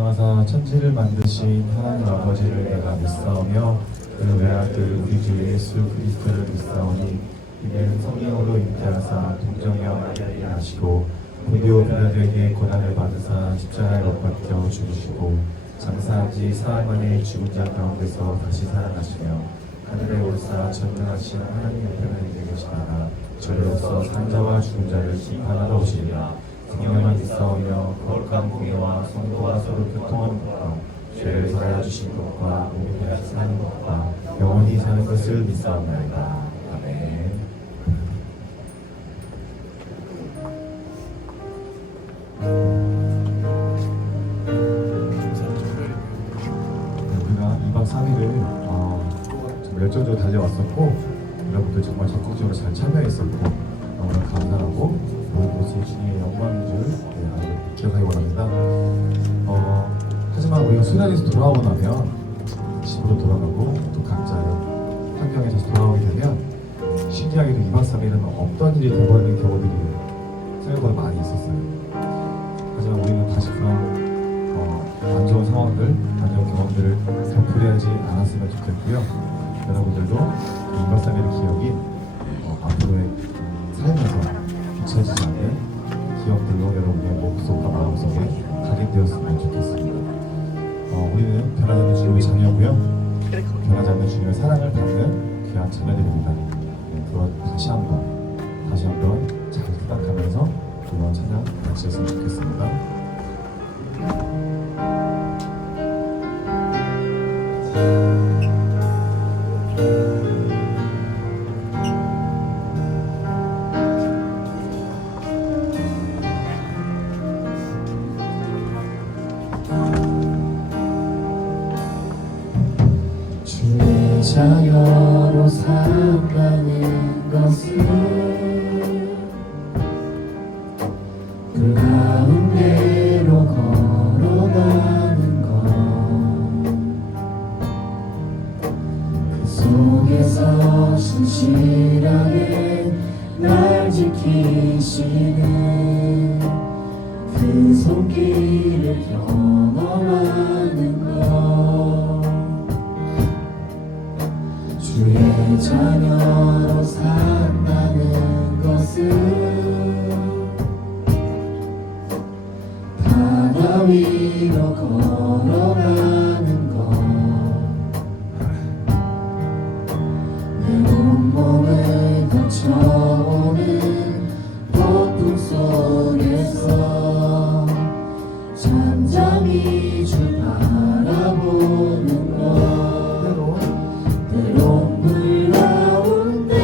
나가사 천지를 만드신 하나님 아버지를 내가 믿사오며 그 외아들 우리 주 예수 그리스도를 믿사오니 이는 성령으로 잉태하사 동정녀 마리아를 낳으시고 본디오 빌라도에게 고난을 받으사 십자가에 못 박혀 죽으시고 장사한 지 사흘 만에 죽은 자 가운데서 다시 살아나시며 하늘에 오르사 전능하신 하나님 옆에는 이르게 계시다가 저리로서 산자와 죽은 자를 심판하러 오시리라. 성령만 믿사오며 거룩한 공예와 성도와 서로 교통하는 것과 죄를 사하여 주신 것과 몸이 다시 사는 것과 영원히 사는 것을 믿사옵나이다. 아멘. 우리가 2박 3일을 좀 열정적으로 달려왔었고 여러분들 정말 적극적으로 잘 참여했었고 너무나 감사하고 모든 것이 주님의 영광인 줄 기억하기 원합니다. 하지만 우리가 수련에서 돌아오고 나면 집으로 돌아가고 또 각자의 환경에 다시 돌아오게 되면 신기하게도 2박 3일은 없던 일이 되어버리는 경우들이 생각보다 많이 있었어요. 하지만 우리는 다시 그런 안 좋은 상황들, 안 좋은 경험들을 되풀이하지 않았으면 좋겠고요. 여러분들도 2박 3일의 기억이 앞으로의 삶에서 잊혀지지 않는 기억들로 여러분의 몸속과 마음속에 각인되었으면 좋겠습니다. 우리는 변하지 않는 주님의 자녀고요. 변하지 않는 주님의 사랑을 받는 귀한 자녀들입니다. 그걸 다시 한번 잘 생각하면서 이번 찬양 같이 했으면 좋겠습니다. 주의 자녀로 산다는 것은 그 가운데로 걸어가는 것, 그 속에서 신실하게 날 지키시는 그 손길을 경험하는 것. 주의 자녀로 산다는 것은 바다 위로 걸어가는 것, 내 온몸을 거쳐오는 폭풍 속에서 잠잠히 주 바라보는 것, 때론 물 가운데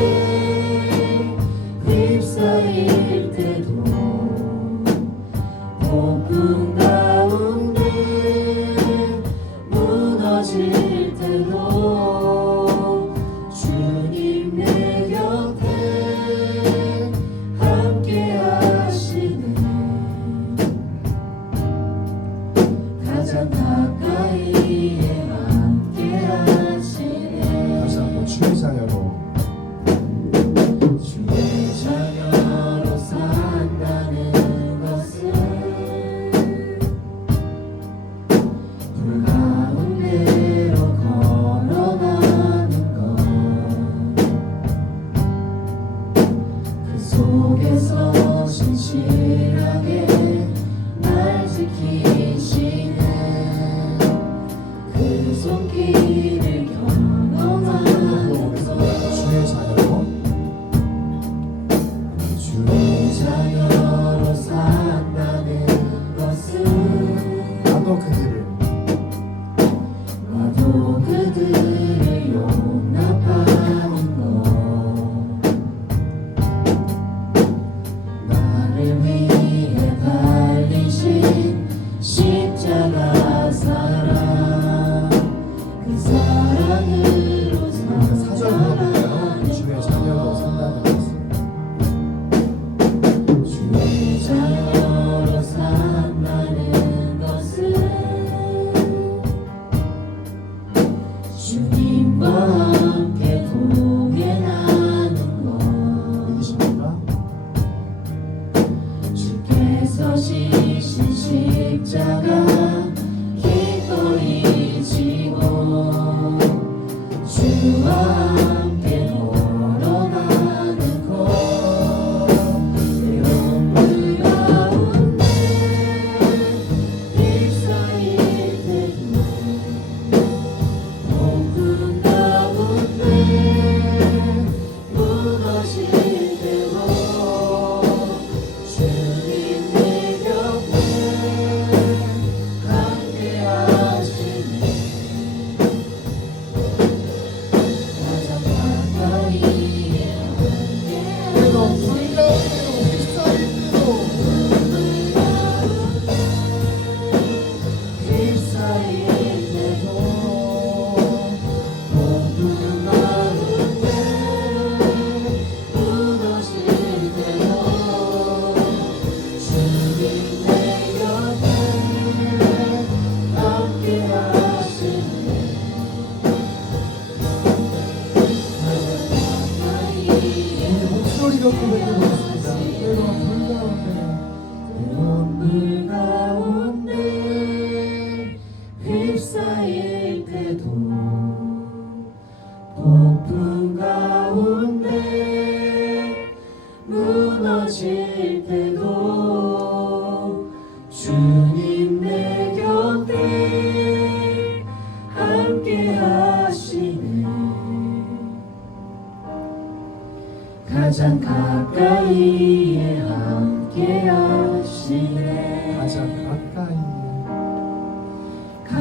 휩싸일 때도 폭풍 가운데 무너질 때도 주님 내 곁에 함께 하시네. 가장 가까이에 함께 하시네. 다시 한번 주의 자녀로 주의 자녀로 산다는 것은 불 가운데로 걸어가는 것, 그 속에서 신실하게 날 지키시는 그 손길을 경험하는 것. 주의 자녀로 주의 자녀로 산다는 것은 나도 그들을 나도 그들을 용납하는 것, 나를 위해 달리신 십자가 사랑, 그 사랑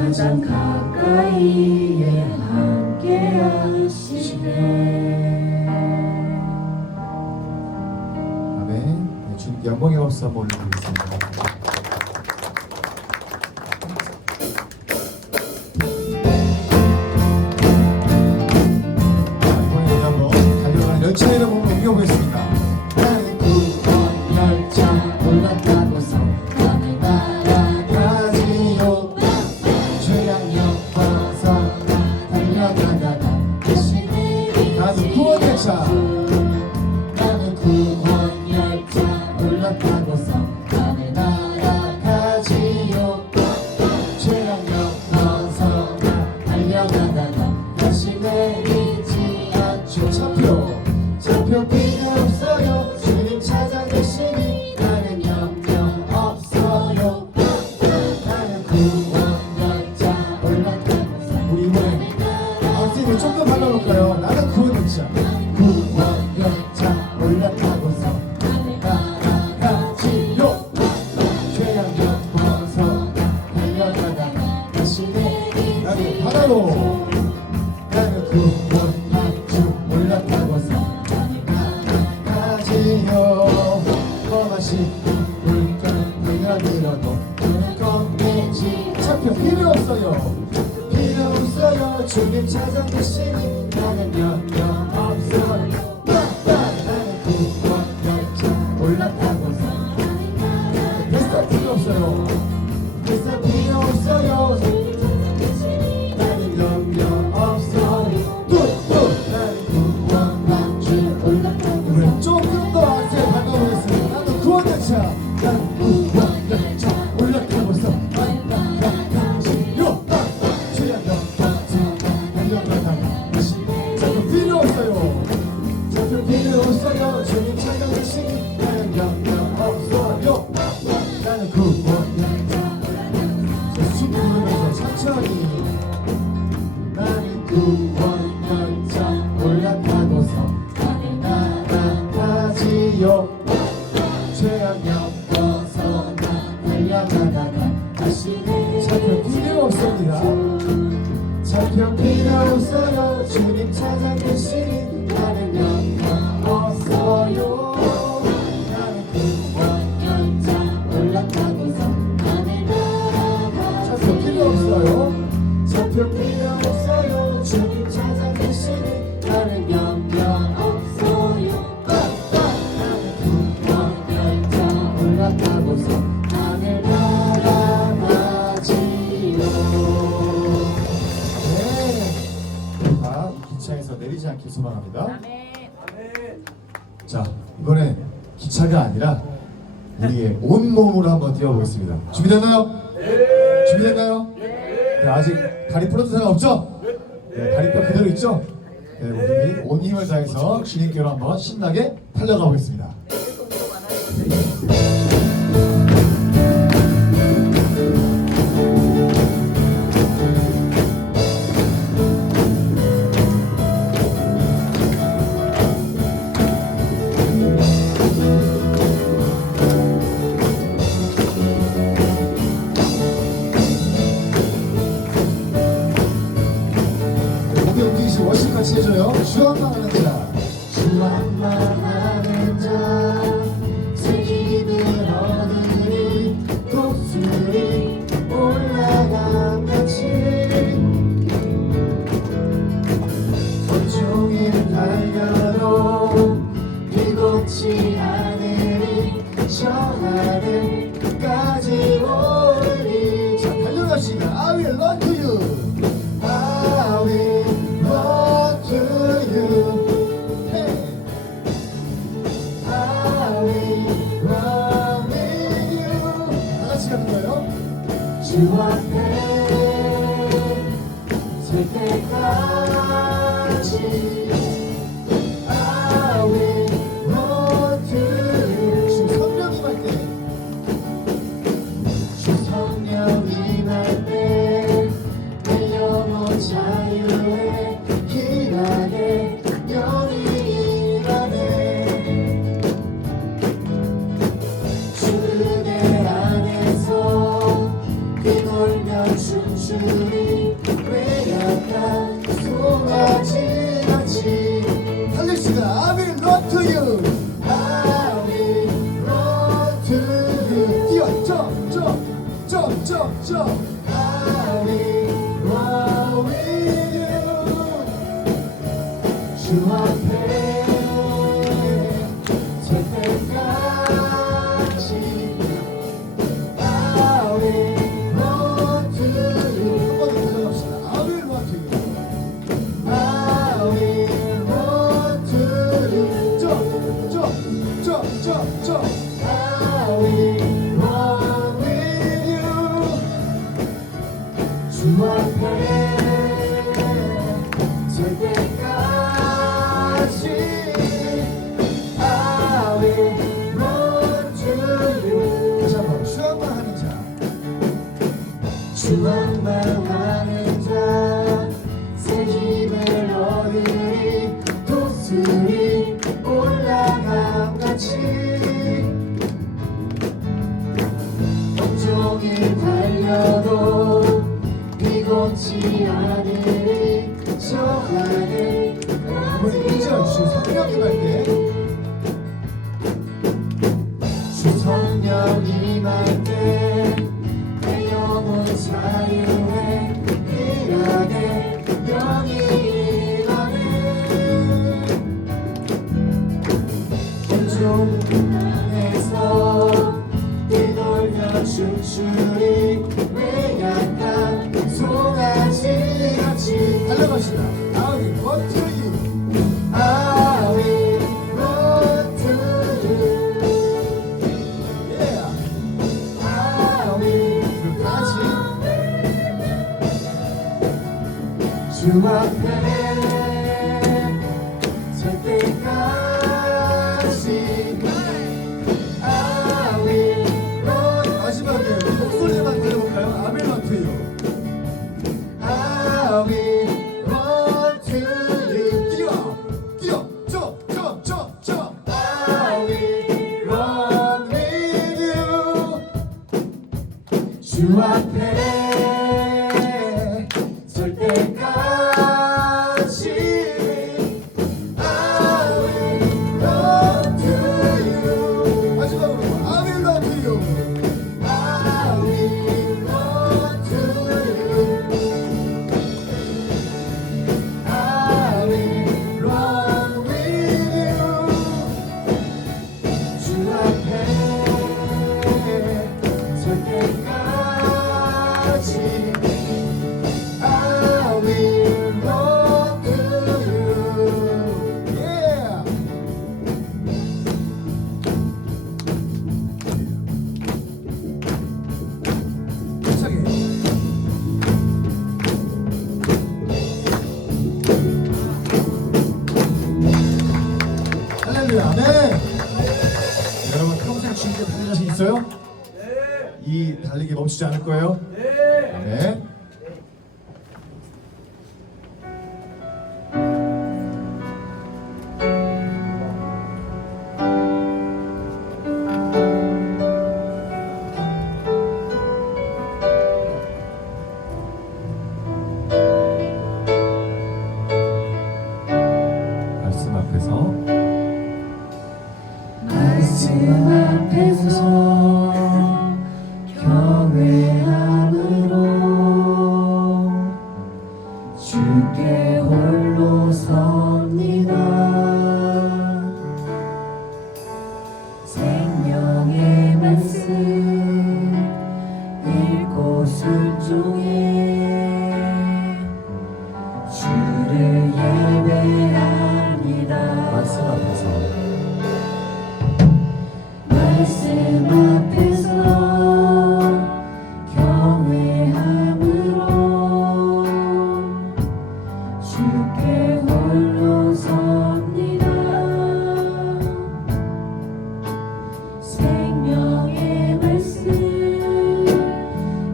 가장 가까이에 함께 하시네. 아멘. 네, 주님께 영광의 박수 한번 올려드리겠습니다. 자, 이번에 우리 한번 달려가는 열차를 한번 옮겨보겠습니다. 나는 구원 열차 올라타고서 하늘 날아가지요. 죄악력 벗어나 달려가다가 다시 내리지 나는 구원 열차. 나는 구원 열차 올라타고서 하늘 날아가지요. 죄악력 벗어나 달려가다가 다시 내리지 않죠. 차표 필요 없어요. 주님 찾아 계시니 나는 염려 없어요. 나는 구원 열차 올라타고서 우리 이번에 선생님이 좀 더 발라볼까요? 나는 구원 열차. 구원 열차 올라타고서 하늘 날아가지요. 죄악력 벗어나 달려가다가 다시 내리지 나는 바다로. 나는 구원 열차 올라타고서 하늘 날아가지요. 험하신 물결 흘러들어도 저는 겁내지 차표 필요 없어요. 필요 없어요. 주님 찾아 계시니 나는 염려 없어요. 나는 구원 열차 올라타고서 베스트 필요 없어요. 그래서 필요 없어요. 나는 염려 없어요. 나는 구원 열차 올라타고서 우리 조금 더 앞에 바꿔보겠습니다. 나는 구원 열차. 나는 구원 열차 올라타고서 요! 죄악력 벗어나 달려가다가 다시 차표 필요 없어요. 차표 필요 없어요. 주님 찾아 계시니 나는 염려 없어요. 나는 구원 숨 부르면서 천천히. 나는 구원 열차 올라타고서 하늘 날아가지요. 죄악력 벗어나 달려가다가 다시 차표 필요 없습니다. 차표 필요 없어요. 주님 찾아 계시니 나는 염려 없어요. 나는 구원 열차 올라타고서 하늘 날아가지요. 차표 필요 없어요. 차표 필요 없어요. 주님 찾아 계시니 나는 염려 없어요. 나는 구원 열차 올라타고서 하늘 날아가지요. 네. 자, 이 기차에서 내리지 않길 소망합니다. 자, 이번엔 기차가 아니라 우리의 온 몸으로 한번 뛰어보겠습니다. 준비됐나요? 네. 준비됐나요? 네, 아직 다리 풀어준 사람 없죠? 네, 다리뼈 그대로 있죠? 네, 우리 온 힘을 다해서 주님께로 한번 신나게 달려가 보겠습니다. 우리 움직이시 워십 같이 해줘요. 주한만 하는 자. 주한만 하는 자, 새 힘을 얻으리. 독수리 올라간 같이 온종일 달려도 비고치 않으리. 저 하늘까지 오르리. 자, 달려갑시다. I will run to you. I will run to you. Hey. I will run with you. 다 같이 가는 거예요. 주 앞에 설 때까지 I will run to you. 지금 성령 임할 때 주 성령 임할 때 내 영혼 자유에 기나게 영이 일하네. 주 은혜 안에서 뒤돌면 춤추니 왜 약간 송아지 같이 달립시다. I will run to you. I will run to you. 뛰어 점점점점점 I will run with you. 주 앞에 설 때까지 I will run to you. 한번 더 들어갑시다. I will run to you. I will run to you. 점점점점점 I will run with you. 주 앞에 설 때까지 I will run to you. 다시 한번 수학만 하는 자. 수학만 하는 자. 새 힘을 얻으리 도슬이 올라감같이 온종일 달려도 비곤치 않으리 저 하늘 우리 이제 주 성령 임할 때 주 성령 임할 때 내 영혼 자유해 이 안에 영이 임하네 온종에서 뒤돌며 춤추리 왜 약간 송아지 같이 달려갑시다. I will run to you. I will run to you. Yeah. I will 같이 주 앞에 설 때까지 I will run. 마지막에 목소리만 들려볼까요? I will run to you. I will run to you. 뛰어 점점점점 I will run with you. 주 앞에 설 때까지 I will run to you. 마지막으로 I will run to you. I will run to you. I will run with you. 주 앞에 설 때까지 I will run to you. Yeah. 힘차게. 할렐루야. 네. 여러분 평생 주님께 달릴 자신 있어요? 네. 이 달리기 멈추지 않을 거예요? 네. 네. 말씀 앞에서 말씀 앞에서 경외함으로 주께 홀로 섭니다. 생명의 말씀 읽고 순종해 주를 예배합니다. 말씀 앞에서 말씀 앞에서 경외함으로 주께 홀로 섭니다. 생명의 말씀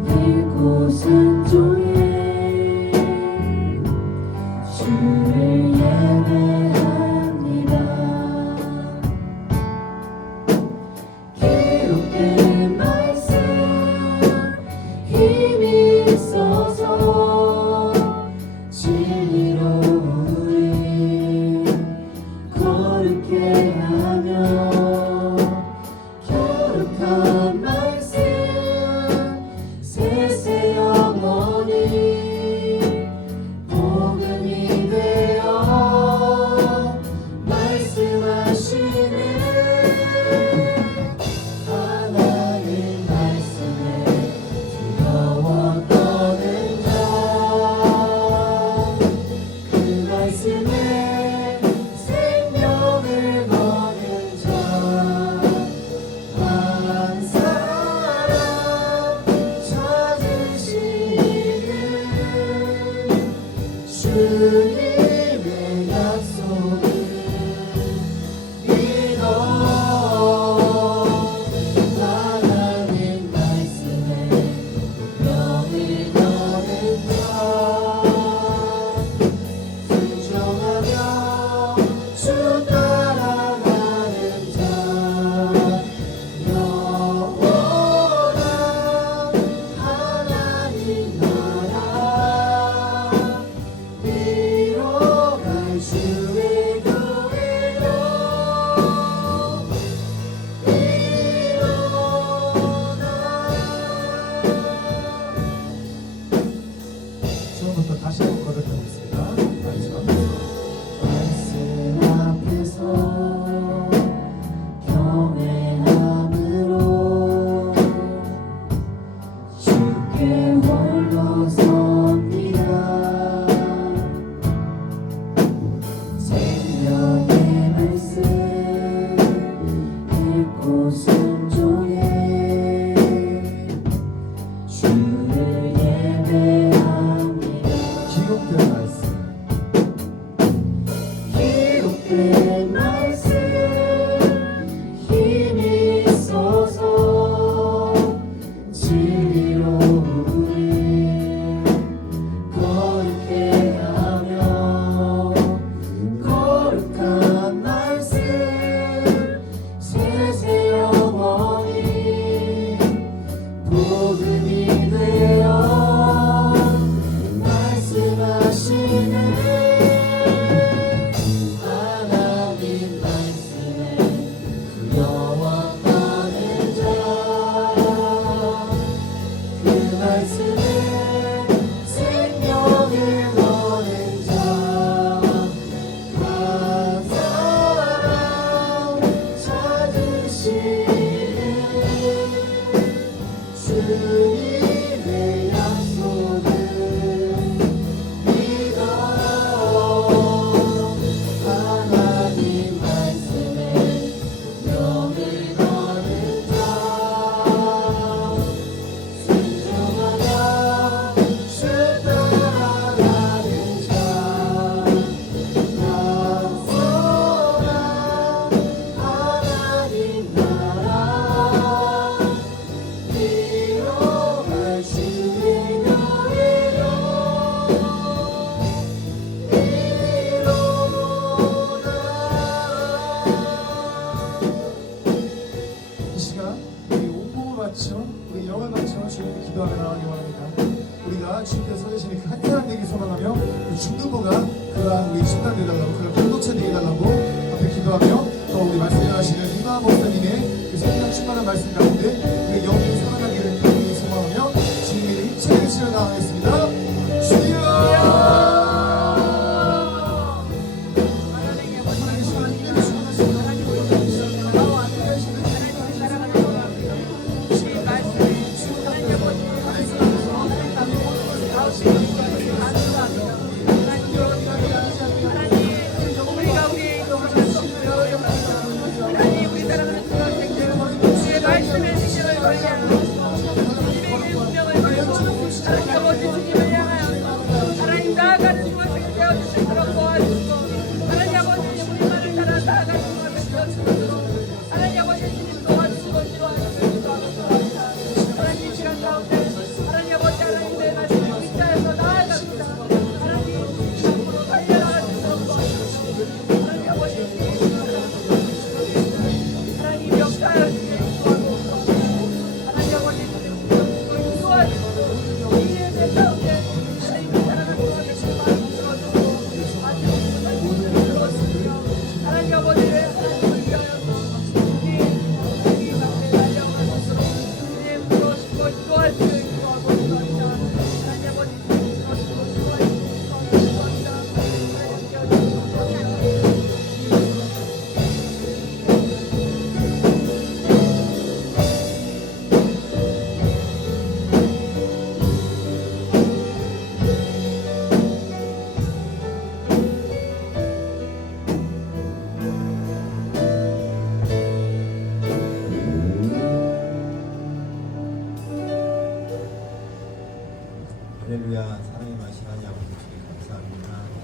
읽고 순종해 주를 예배합니다. 기록된 말씀 힘이 주님의 약속을 믿어 하나님 말씀에 명을 거는 자 순종하며 주 따라가는 자 영원한 하나님 나라 이뤄갈 주의 교회로 처음부터 다시 한번 걸어보겠습니다. 말씀 앞에서 경외함으로 주께 홀로 섭니다. 생명의 말씀 읽고 순종해 주를 예배합니다. 기록된 말씀 기록된 말씀 힘이 있어서 진리로 우리 거룩게 하며 거룩한 말씀 세세 영원히 복음이 되어 말씀하시네 하나님 말씀에 영원하는 자 그 말씀에 생명을 거는 자 한 사람 찾으시는 주님의 약속을 믿어 하나님 말씀에 명을 거는 자 순종하며 주 따라가는 자 약속한 하나님 나라 이뤄갈 주의 교회로 이 시간 우리 온몸을 바쳐 우리 영을 바쳐 주님께 기도하며 나가기 원합니다. 우리가 주님께서 되시는 그 한 사람 되기 소망하며 그 중등부가 그러한 우리 집단 되달라고 그런 공동체 되게 달라고 앞에 기도하며 또 우리 말씀을 하시는 이마 목사님의 그 성령 충만한 말씀 가운데 우리 영을 살아가기를 간절히 소망하며 주님의 일체의 시를 나가겠습니다. 주여 하나님 나아가는 주어지게 되어주신 그런 도와주시고 하나님 아버지 우리만을 따라 나아가는 주어지게 되어주시고 하나님 아버지 주님 도와주시고 기도하시고 기도합니다. 하나님 이 시간 가운데 하나님 아버지 하나님 내 말씀을 믿자에서 나아갑니다. 하나님 앞으로 달려나가시도록 도와주시고 하나님 아버지 하나님 역사하시게 기도하고 하나님 아버지 주님 도와주시고 이 예배 가운데 하나님 사랑을 도와주시고 마음을 들어주고 하나님 아버지의 하나님을 위하여서 우리 가운데 달려가셔서 주님 부러시고 기도할 수 있게 기도하고 기도합니다. 하나님 아버지 주님 부러시고 기도할 수 있게 기도합니다. 하나님께 기도합니다. 할렐루야. 사랑의 맛이 하나님 아버지 주님 감사합니다.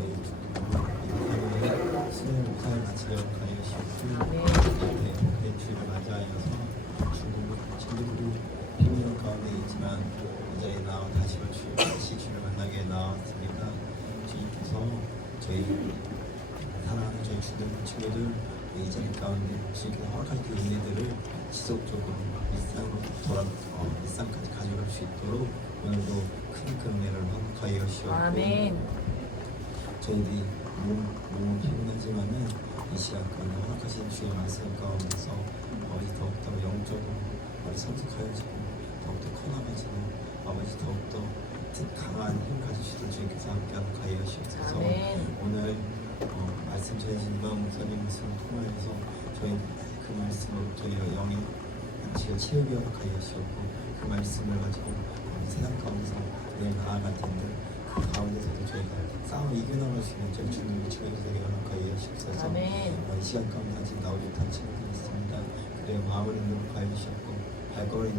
저희 수요일 목사를 마치려 가려주시고 네, 주일을 맞이하여서 중국 친구들이 피곤한 가운데 있지만 이 자리에 나와 다시 주를 만나게 나왔습니다. 주님께서 저희 사랑하는 저희 중국 친구들 이 자리 가운데 주님께서 허락하신 그 은혜들을 지속적으로 일상까지 가져갈 수 있도록 오늘도 큰 은혜를 허락하여 주시옵고 아멘. 저희들이 몸은 피곤하지만은 이 시간까지 허락하신 주의 말씀 가운데서 우리 더욱더 영적으로 우리 성숙하여지고 더욱더 커나가지고 아버지 더욱더 강한 힘 가지시도록 주님께서 함께 하여 주시옵소서. 아멘. 오늘 말씀 전해주신 이만 목사님 말씀을 통하여서 저희 그 말씀으로 저희 영의 양식을 채우게 허락하여 주시옵고 그 말씀을 가지고 세상 가운데서 내일 나아갈 텐데 그 가운데서도 저희가 싸움을 이겨나갈 수 있는 저희 주님의 주님이 되게 허락하여 주시옵소서. 아멘. 이 시간 가운데 아직 나오지 못한 친구들이 있습니다. 그래 마음을 인도하여 주셨고 발걸음을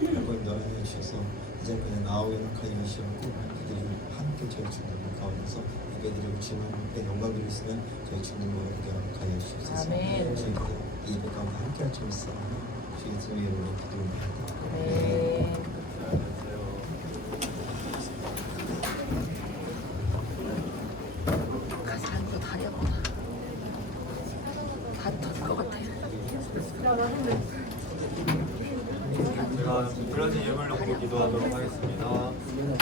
인도하여 주셔서 이 자리에 나오게 허락하여 주셨고 그들이 함께 저희 주님 가운데서 예배드리고 주님 함께 영광 드릴 수 있는 저희 주님과 함께 허락하여 주시옵소서. 아멘. 주님께서 이 예배 가운데 함께 할 줄 믿사오니 주의 이름으로 기도합니다. 네. 가서 앉아 다리 아파. 다리 터질 것 같아. 제가 드려진 예물 놓고 기도하도록 하겠습니다.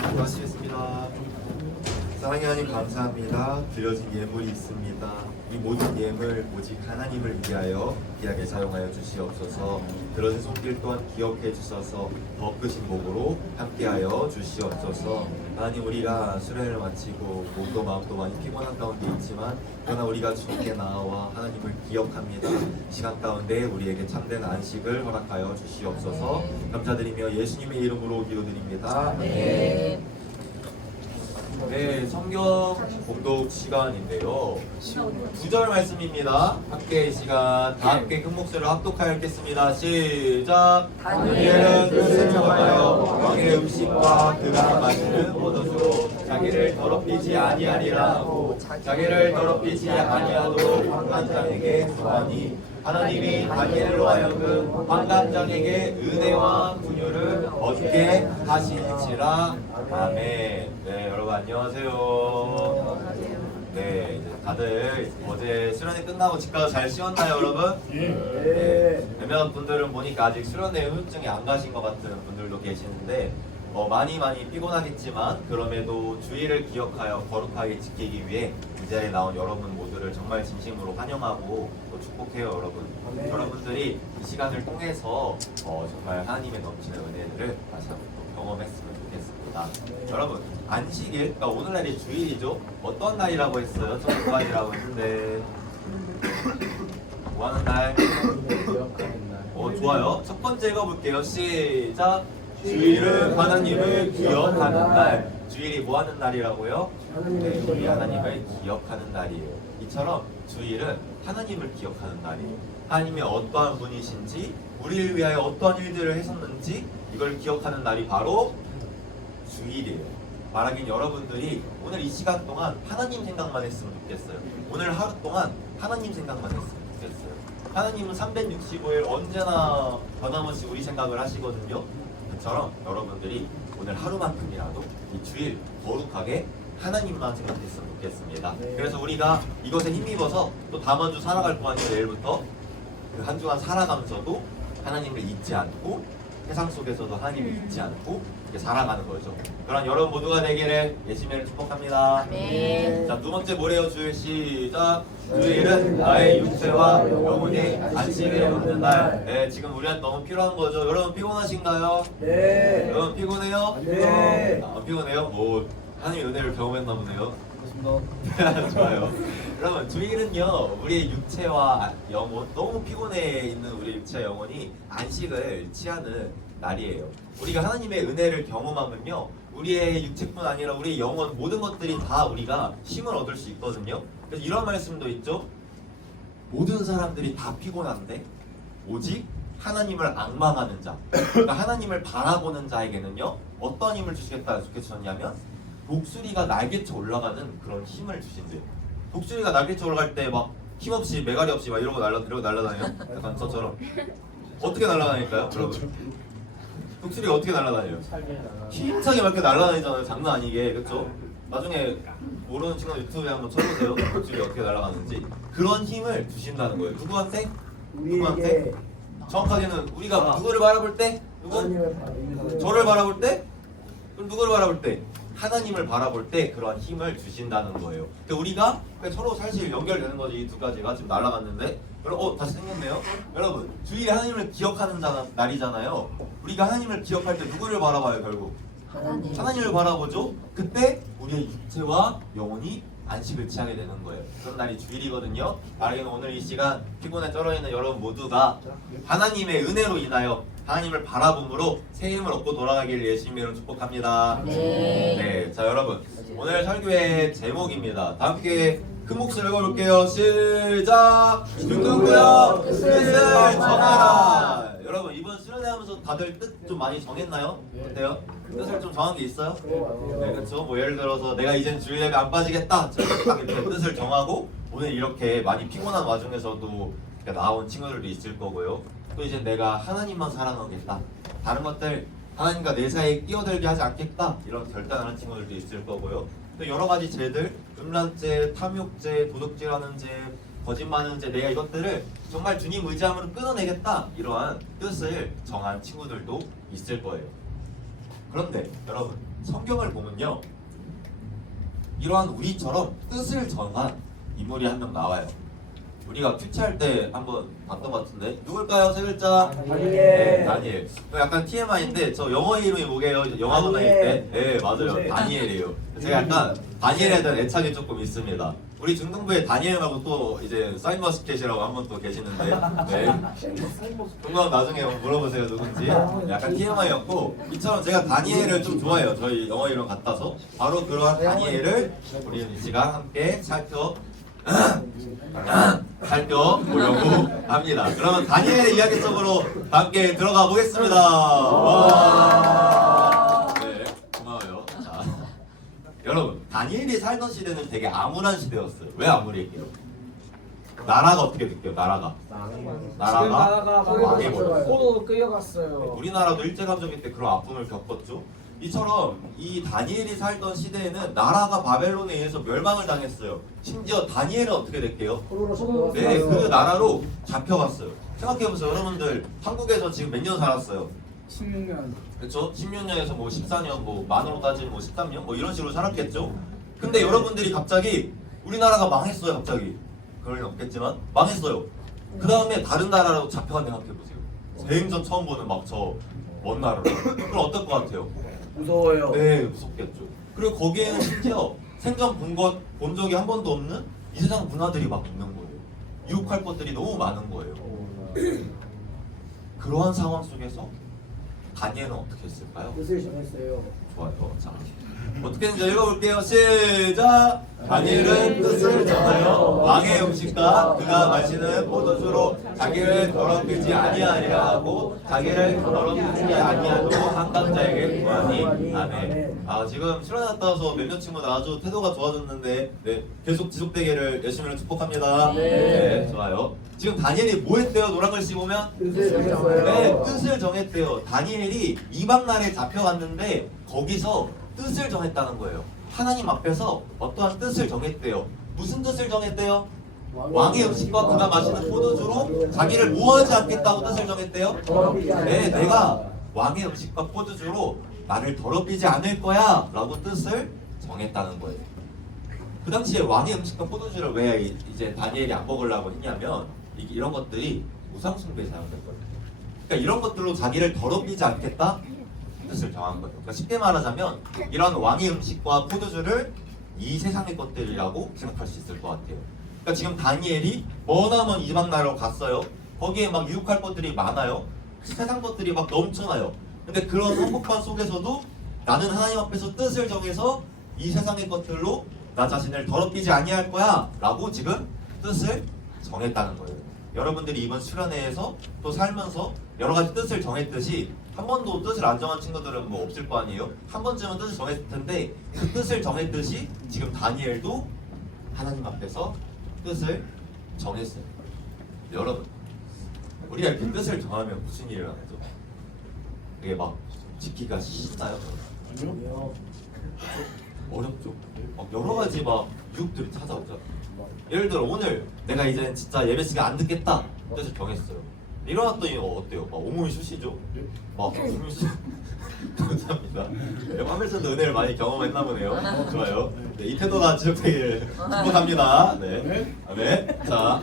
기도하시겠습니다. 사랑의 하나님 감사합니다. 드려진 예물이 있습니다. 이 모든 예물 오직 하나님을 위하여 귀하게 사용하여 주시옵소서. 드려진 손길 또한 기억해 주셔서 더 크신 복으로 함께하여 주시옵소서. 하나님 우리가 수련을 마치고 몸도 마음도 많이 피곤한 가운데 있지만 그러나 우리가 주님께 나와 하나님을 기억합니다. 이 시간 가운데 우리에게 참된 안식을 허락하여 주시옵소서. 감사드리며 예수님의 이름으로 기도드립니다. 네. 네, 성경 봉독 시간인데요. 9절 말씀입니다. 함께 이 시간 다 함께 큰 목소리로 합독하여 읽겠습니다. 시작. 다니엘은 뜻을 정하여 왕의 음식과 그가 마시는 포도주로 자기를 더럽히지 아니하리라 하고 자기를 더럽히지 아니하도록 환관장에게 구하니 하나님이 다니엘로 하여금 환관장에게 은혜와 긍휼을 얻게 하실지라. 아멘. 네, 여러분 안녕하세요. 네, 이제 다들 어제 수련회 끝나고 집 가서 잘 쉬었나요, 여러분? 네. 몇몇 분들은 보니까 아직 수련회 후유증이 안 가신 것 같은 분들도 계시는데 많이 피곤하겠지만 그럼에도 주의를 기억하여 거룩하게 지키기 위해 이 자리에 나온 여러분 모두를 정말 진심으로 환영하고 또 축복해요, 여러분. 여러분들이 이 시간을 통해서 정말 하나님의 넘치는 은혜를 다시 한번 또 경험했으면 좋겠습니다. 여러분, 안식일, 그러니까 오늘날이 주일이죠. 어떤 날이라고 했어요? 저 주말이라고 했는데 뭐 하는 날? 좋아요. 첫 번째 읽어볼게요. 시작. 주일은 하나님을 기억하는 날. 주일이 뭐 하는 날이라고요? 네, 우리 하나님을 기억하는 날이에요. 이처럼 주일은 하나님을 기억하는 날이에요. 하나님이 어떠한 분이신지, 우리를 위하여 어떠한 일들을 하셨는지 이걸 기억하는 날이 바로 주일이에요. 말하긴 여러분들이 오늘 이 시간 동안 하나님 생각만 했으면 좋겠어요. 오늘 하루 동안 하나님 생각만 했으면 좋겠어요. 하나님은 365일 언제나 변함없이 우리 생각을 하시거든요. 그처럼 여러분들이 오늘 하루만큼이라도 이 주일 거룩하게 하나님만 생각했으면 좋겠습니다. 그래서 우리가 이것에 힘입어서 또 다음 한 주 살아갈 거 아니에요. 내일부터 그 한 주간 살아가면서도 하나님을 잊지 않고 세상 속에서도 하나님을 잊지 않고 이렇게 살아가는 거죠. 그런 여러분 모두가 되기를 예수님을 축복합니다. 아멘. 자, 두 번째 뭐래요? 주일 시작. 주일은 나의 육체와 영혼이 안식을 얻는 날. 네, 지금 우리한테 너무 필요한 거죠. 여러분 피곤하신가요? 네. 여러분 피곤해요? 네. 피곤해요? 하나님의 은혜를 경험했나 보네요. 좋아요. 여러분 주일은요 우리의 육체와 영혼, 너무 피곤해 있는 우리 육체와 영혼이 안식을 취하는 날이에요. 우리가 하나님의 은혜를 경험하면요 우리의 육체뿐 아니라 우리의 영혼 모든 것들이 다 우리가 힘을 얻을 수 있거든요. 그래서 이런 말씀도 있죠. 모든 사람들이 다 피곤한데 오직 하나님을 앙망하는 자, 그러니까 하나님을 바라보는 자에게는요 어떤 힘을 주시겠다 주셨냐면 독수리가 날개쳐 올라가는 그런 힘을 주신대요. 독수리가 날개쳐 올라갈 때 막 힘없이 메가리 없이 막 이러고 날라다녀요. 약간 저처럼. 어떻게 날아다닐까요, 여러분? 독수리가 어떻게 날아다녀요? 힘차게 막 이렇게 날아다니잖아요. 장난 아니게, 그렇죠? 나중에 모르는 친구는 유튜브에 한번 쳐보세요. 독수리 어떻게 날아가는지. 그런 힘을 주신다는 거예요. 누구한테? 누구한테? 정확하게는 우리가 누구를 바라볼 때? 누구? 저를 바라볼 때? 그럼 누구를 바라볼 때? 하나님을 바라볼 때 그러한 힘을 주신다는 거예요. 근데 우리가 서로 사실 연결되는 거지. 이 두 가지가 지금 날아갔는데, 여러분, 다시 생겼네요. 여러분, 주일에 하나님을 기억하는 날이잖아요. 우리가 하나님을 기억할 때 누구를 바라봐요, 결국? 하나님을 바라보죠. 그때 우리의 육체와 영혼이 안식을 취하게 되는 거예요. 그런 날이 주일이거든요. 바라기는 오늘 이 시간 피곤에 쩔어있는 여러분 모두가 하나님의 은혜로 인하여 하나님을 바라봄으로 새 힘을 얻고 돌아가길 예수님의 이름으로 축복합니다. 네, 자 여러분, 오늘 설교의 제목입니다. 다 함께 큰 목소리 읽어볼게요. 시작! 중등부여 뜻을 정하라. 여러분, 이번 수련회하면서 다들 뜻 좀 많이 정했나요? 어때요? 뜻을 좀 정한 게 있어요? 네, 그렇죠. 뭐 예를 들어서 내가 이젠 주일 예배 안 빠지겠다. 저희가 딱 이렇게 뜻을 정하고 오늘 이렇게 많이 피곤한 와중에서도 나온 친구들도 있을 거고요. 또 이제 내가 하나님만 사랑하겠다. 다른 것들 하나님과 내 사이에 끼어들게 하지 않겠다. 이런 결단하는 친구들도 있을 거고요. 또 여러 가지 죄들, 음란죄, 탐욕죄, 도둑질하는 죄, 거짓말하는 죄, 내가 이것들을 정말 주님 의지함으로 끊어내겠다. 이러한 뜻을 정한 친구들도 있을 거예요. 그런데 여러분, 성경을 보면요, 이러한 우리처럼 뜻을 정한 인물이 한 명 나와요. 우리가 큐티할 때 한번 봤던 것 같은데 누굴까요? 세 글자. 다니엘. 네, 다니엘. 약간 TMI인데 저 영어 이름이 뭐게요? 영화관 다닐 때? 네, 맞아요. 다니엘이에요. 제가 약간 다니엘에 대한 애착이 조금 있습니다. 우리 중등부에 다니엘 말고 또 이제 사이머스켓이라고 한 분 또 계시는데, 네. 궁금하면 나중에 물어보세요, 누군지. 약간 TMI였고, 이처럼 제가 다니엘을 좀 좋아해요. 저희 영어 이름 같아서. 바로 그러한 다니엘을 우리 이 시간 함께 살펴보려고 합니다. 그러면 다니엘의 이야기 속으로 함께 들어가 보겠습니다. 와. 네, 고마워요. 자, 여러분, 다니엘이 살던 시대는 되게 암울한 시대였어요. 왜 암울했게요? 나라가 어떻게 느껴요? 나라가 망해버렸어요. 포로 끌려갔어요. 우리나라도 일제감정기 때 그런 아픔을 겪었죠. 이처럼 이 다니엘이 살던 시대에는 나라가 바벨론에 의해서 멸망을 당했어요. 심지어 다니엘은 어떻게 됐게요? 포로로 네, 그 나라로 잡혀갔어요. 생각해보세요. 여러분들 한국에서 지금 몇 년 살았어요? 16년. 그렇죠? 16년에서 뭐 14년, 뭐 만으로 따지면 뭐 13년, 뭐 이런 식으로 살았겠죠. 근데 여러분들이 갑자기 우리나라가 망했어요. 갑자기 그럴 리 없겠지만 망했어요. 그 다음에 다른 나라로 잡혀간 생각해보세요. 대행전 처음 보는 막 저 먼 나라로. 그럼 어떨 것 같아요? 무서워요. 네, 무섭겠죠. 그리고 거기에는 심지어 생전 본 적이 한 번도 없는 이 세상 문화들이 막 있는 거예요. 유혹할 것들이 너무 많은 거예요. 그러한 상황 속에서 다니엘은 어떻게 했을까요? 뜻을 정했어요. 좋아요. 자, 어떻게 했는지 읽어볼게요. 시작! 다니엘은 뜻을 정하여 왕의 음식과 그가 마시는 포도주로 자기를 더럽히지 아니하리라 하고 자기를 더럽히지 아니하도록 한 강자에게 구하니. 아멘. 지금 실현 갔다 와서 몇몇 친구들 아주 태도가 좋아졌는데, 네, 계속 지속되기를 열심히 축복합니다. 네, 좋아요. 지금 다니엘이 뭐 했대요? 노란 글씨 보면? 뜻을 정했어요. 네, 뜻을 정했대요. 다니엘이 이방 나라에 잡혀갔는데 거기서 뜻을 정했다는 거예요. 하나님 앞에서 어떠한 뜻을 정했대요. 무슨 뜻을 정했대요? 왕의 음식과 그가 마시는 포도주로 자기를 무하지 않겠다고 뜻을 정했대요. 네, 내가 왕의 음식과 포도주로 나를 더럽히지 않을 거야 라고 뜻을 정했다는 거예요. 그 당시에 왕의 음식과 포도주를 왜 이제 다니엘이 안 먹으려고 했냐면 이런 것들이 우상숭배에 사용될 거예요. 그러니까 이런 것들로 자기를 더럽히지 않겠다 뜻을 정한 거예요. 그러니까 쉽게 말하자면 이런 왕의 음식과 포도주를 이 세상의 것들이라고 생각할 수 있을 것 같아요. 그러니까 지금 다니엘이 머나먼 이방 나라로 갔어요. 거기에 막 유혹할 것들이 많아요. 세상 것들이 막 넘쳐나요. 근데 그런 한복판 속에서도 나는 하나님 앞에서 뜻을 정해서 이 세상의 것들로 나 자신을 더럽히지 아니할 거야 라고 지금 뜻을 정했다는 거예요. 여러분들이 이번 수련회에서 또 살면서 여러 가지 뜻을 정했듯이 한 번도 뜻을 안 정한 친구들은 뭐 없을 거 아니에요? 한 번쯤은 뜻을 정했을 텐데 그 뜻을 정했듯이 지금 다니엘도 하나님 앞에서 뜻을 정했어요. 여러분, 우리가 이렇게 뜻을 정하면 무슨 일을 하죠? 이게 막 지키기가 쉽나요? 아니요. 어렵죠. 막 여러 가지 막 유혹들이 찾아오죠. 예를 들어 오늘 내가 이제 진짜 예배 시간 안 듣겠다 뜻을 정했어요. 일어났더니 어때요? 막 온몸이 쑤시죠? 막 온몸이 쑤. 감사합니다. 네, 화면에서도 은혜를 많이 경험했나 보네요. 좋아요. 네, 이 태도가 지속되길 축복합니다. 네. 네. 자,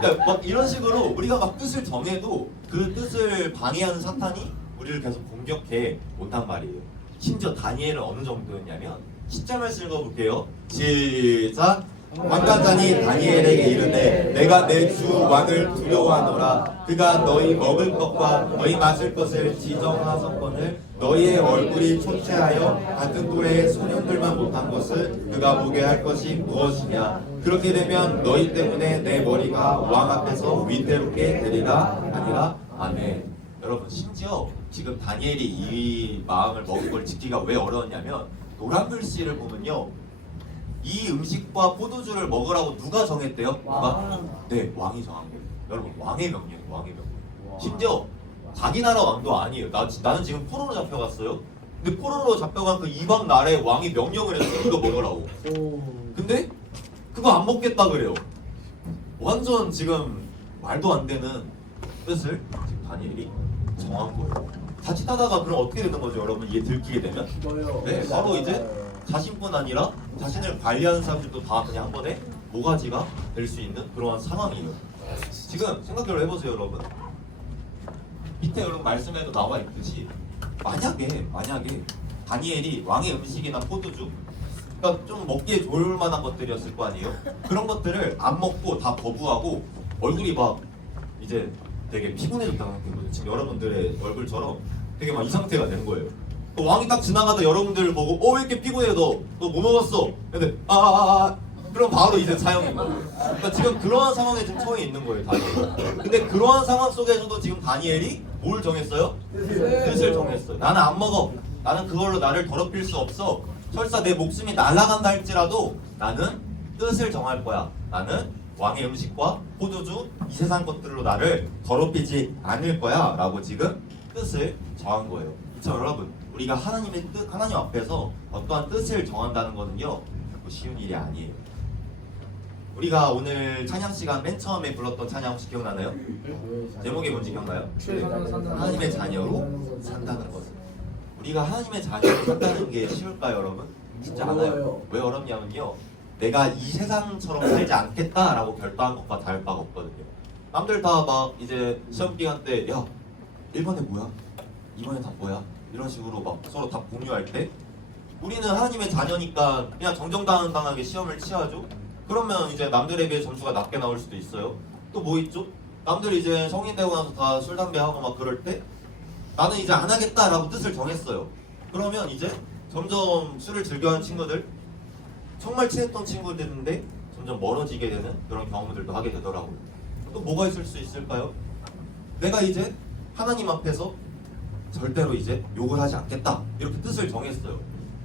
그러니까 막 이런 식으로 우리가 막 뜻을 정해도 그 뜻을 방해하는 사탄이 우리를 계속 공격해 온단 말이에요. 심지어 다니엘은 어느 정도였냐면 10절 말씀 읽어볼게요. 시작. 왕관자니 다니엘에게 이르되 내가 내 주 왕을 두려워하노라. 그가 너희 먹을 것과 너희 마실 것을 지정하셨거늘 너희의 얼굴이 초췌하여 같은 또래의 소년들만 못한 것을 그가 보게 할 것이 무엇이냐. 그렇게 되면 너희 때문에 내 머리가 왕 앞에서 위태롭게 되리라 하니라. 아멘. 여러분, 심지어 지금 다니엘이 이 마음을 먹은 걸 지키기가 왜 어려웠냐면 노란 글씨를 보면요, 이 음식과 포도주를 먹으라고 누가 정했대요? 누가? 네, 왕이 정한 거예요. 여러분, 왕의 명령이에요. 왕의 명령. 심지어 자기 나라 왕도 아니에요. 나는 지금 포로로 잡혀갔어요. 근데 포로로 잡혀간 그 이방 나라의 왕이 명령을 했어요. 이거 먹으라고. 근데 그거 안 먹겠다 그래요. 완전 지금 말도 안 되는 뜻을 지금 다니엘이 정한 거예요. 자칫하다가 그럼 어떻게 되는 거죠, 여러분? 이게 들키게 되면? 죽어요. 네, 바로 이제 자신뿐 아니라 자신을 관리하는 사람들도 다 그냥 한 번에 모가지가 될 수 있는 그러한 상황이에요. 지금 생각을 해보세요, 여러분. 밑에 여러분 말씀에도 나와 있듯이 만약에 다니엘이 왕의 음식이나 포도주, 그러니까 좀 먹기에 좋을 만한 것들이었을 거 아니에요? 그런 것들을 안 먹고 다 거부하고 얼굴이 막 이제 되게 피곤해졌다는 생각해보세요. 지금 여러분들의 얼굴처럼 되게 막 이 상태가 되는 거예요. 또 왕이 딱 지나가다 여러분들을 보고 왜 이렇게 피곤해 너 뭐 먹었어? 근데 그럼 바로 이제 사형인 거예요. 그러니까 지금 그러한 상황에 지금 처해 있는 거예요, 다니엘. 근데 그러한 상황 속에서도 지금 다니엘이 뭘 정했어요? 뜻을 정했어요. 나는 안 먹어. 나는 그걸로 나를 더럽힐 수 없어. 설사 내 목숨이 날아간다 할지라도 나는 뜻을 정할 거야. 나는 왕의 음식과 포도주, 이 세상 것들로 나를 더럽히지 않을 거야 라고 지금 뜻을 정한 거예요. 자, 여러분, 우리가 하나님의 뜻, 하나님 앞에서 어떠한 뜻을 정한다는 것은요, 결코 쉬운 일이 아니에요. 우리가 오늘 찬양 시간 맨 처음에 불렀던 찬양 혹시 기억나나요? 제목이 뭔지 기억나요? 하나님의 자녀로 산다는 것. 우리가 하나님의 자녀로 산다는 게 쉬울까요, 여러분? 쉽지 않아요. 왜 어렵냐면요, 내가 이 세상처럼 살지 않겠다라고 결단한 것과 다를 바가 없거든요. 남들 다 막 이제 시험 기간 때 야, 1번에 뭐야? 2번에 다 뭐야? 이런 식으로 막 서로 다 공유할 때 우리는 하나님의 자녀니까 그냥 정정당당하게 시험을 치야죠. 그러면 이제 남들에 비해 점수가 낮게 나올 수도 있어요. 또 뭐 있죠? 남들 이제 성인 되고 나서 다 술 담배 하고 막 그럴 때 나는 이제 안 하겠다라고 뜻을 정했어요. 그러면 이제 점점 술을 즐겨하는 친구들, 정말 친했던 친구들인데 점점 멀어지게 되는 그런 경험들도 하게 되더라고요. 또 뭐가 있을 수 있을까요? 내가 이제 하나님 앞에서 절대로 이제 욕을 하지 않겠다 이렇게 뜻을 정했어요.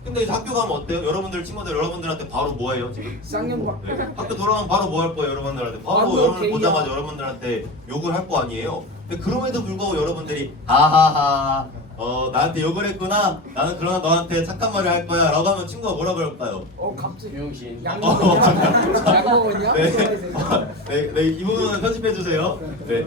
근데 이제 학교 가면 어때요? 여러분들 친구들 여러분들한테 바로 뭐예요 지금? 쌍년박. 네. 학교 돌아가면 바로 뭐 할 거예요? 여러분들한테 바로 여러분들 보자마자 여러분들한테 욕을 할 거 아니에요? 근데 그럼에도 불구하고 여러분들이 하하하 나한테 욕을 했구나, 나는 그러나 너한테 착한 말을 할 거야 라고 하면 친구가 뭐라 그럴까요? 갑자기 병신. 약 먹었냐? 네, 이 부분은 편집해 주세요. 네.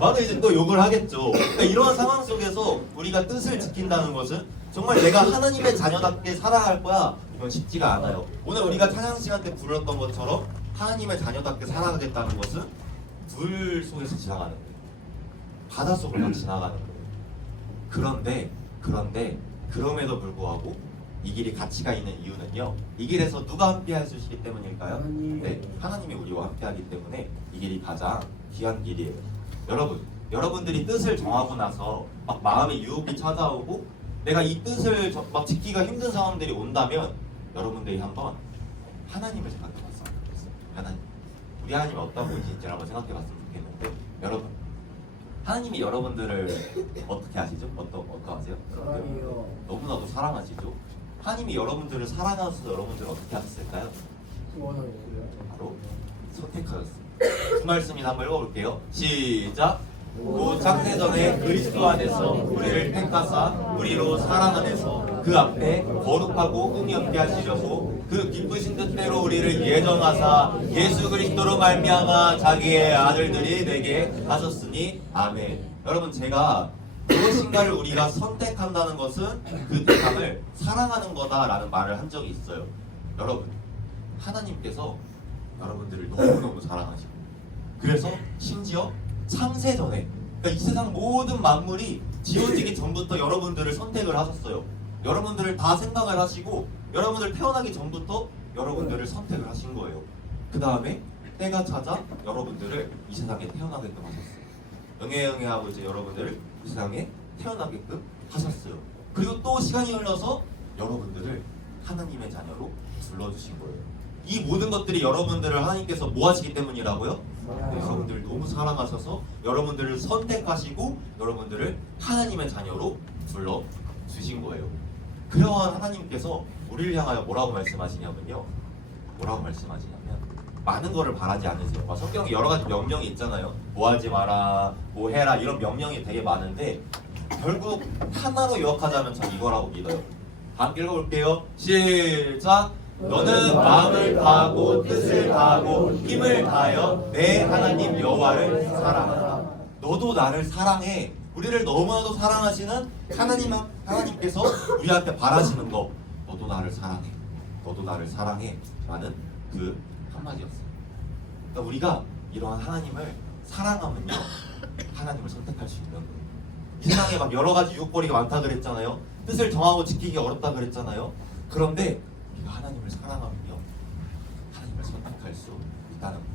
바로 이제 또 욕을 하겠죠. 그러니까 이러한 상황 속에서 우리가 뜻을 지킨다는 것은 정말 내가 하나님의 자녀답게 살아야 할 거야, 이건 쉽지가 않아요. 오늘 우리가 찬양 시간 때 불렀던 것처럼 하나님의 자녀답게 살아가겠다는 것은 불 속에서 지나가는 거예요. 바닷속을 막 지나가는 거예요. 그런데 그럼에도 불구하고 이 길이 가치가 있는 이유는요, 이 길에서 누가 함께 할 수 있기 때문일까요? 하나님. 네, 하나님이 우리와 함께 하기 때문에 이 길이 가장 귀한 길이에요. 여러분들이 뜻을 정하고 나서 막 마음의 유혹이 찾아오고 내가 이 뜻을 막 지키기가 힘든 상황들이 온다면 여러분들이 한번 하나님을 생각해봤으면 좋겠어요. 하나님, 우리 하나님이 어떤 분이신지 한번 생각해봤으면 좋겠는데, 여러분, 하나님이 여러분들을 어떻게 아시죠? 어떠하세요? 사랑해요. 너무나도 사랑하시죠? 하나님이 여러분들을 사랑하셔서 여러분들을 어떻게 하셨을까요? 원하요. 바로 선택하셨습니다. 그 말씀이나 한번 읽어볼게요. 시작. 곧 창세전에 그리스도 안에서 우리를 택하사 우리로 사랑 안에서 그 앞에 거룩하고 흠이 없게 하시려고 그 기쁘신 뜻대로 우리를 예정하사 예수 그리스도로 말미암아 자기의 아들들이 되게 하셨으니 아멘. 여러분, 제가 무엇인가를 우리가 선택한다는 것은 그 대상을 사랑하는 거다라는 말을 한 적이 있어요. 여러분, 하나님께서 여러분들을 너무너무 사랑하시고, 그래서 심지어 창세전에, 그러니까 이 세상 모든 만물이 지어지기 전부터 여러분들을 선택을 하셨어요. 여러분들을 다 생각을 하시고 여러분들 태어나기 전부터 여러분들을 선택을 하신 거예요. 그 다음에 때가 찾아 여러분들을 이 세상에 태어나게끔 하셨어요. 응애응애하고 이제 여러분들을 이 세상에 태어나게끔 하셨어요. 그리고 또 시간이 흘러서 여러분들을 하나님의 자녀로 불러주신 거예요. 이 모든 것들이 여러분들을 하나님께서 뭐 하시기 때문이라고요? 네, 여러분들을 너무 사랑하셔서 여러분들을 선택하시고 여러분들을 하나님의 자녀로 불러주신 거예요. 그러한 하나님께서 우리를 향하여 뭐라고 말씀하시냐면요, 뭐라고 말씀하시냐면 많은 거를 바라지 않으세요. 성경에 여러 가지 명령이 있잖아요. 뭐 하지 마라, 뭐 해라, 이런 명령이 되게 많은데 결국 하나로 요약하자면 전 이거라고 믿어요. 함께 읽어볼게요. 시작. 너는 마음을 다하고 뜻을 다하고 힘을 다하여 내 하나님 여호와를 사랑하라. 너도 나를 사랑해. 우리를 너무나도 사랑하시는 하나님께서 우리한테 바라시는 거, 너도 나를 사랑해, 너도 나를 사랑해 라는 그 한마디였어요. 그러니까 우리가 이러한 하나님을 사랑하면요, 하나님을 선택할 수 있는 거예요. 이 세상에 막 여러 가지 유혹거리가 많다 그랬잖아요. 뜻을 정하고 지키기 어렵다 그랬잖아요. 그런데 우리가 하나님을 사랑하면요, 하나님을 선택할 수 있다는 거예요.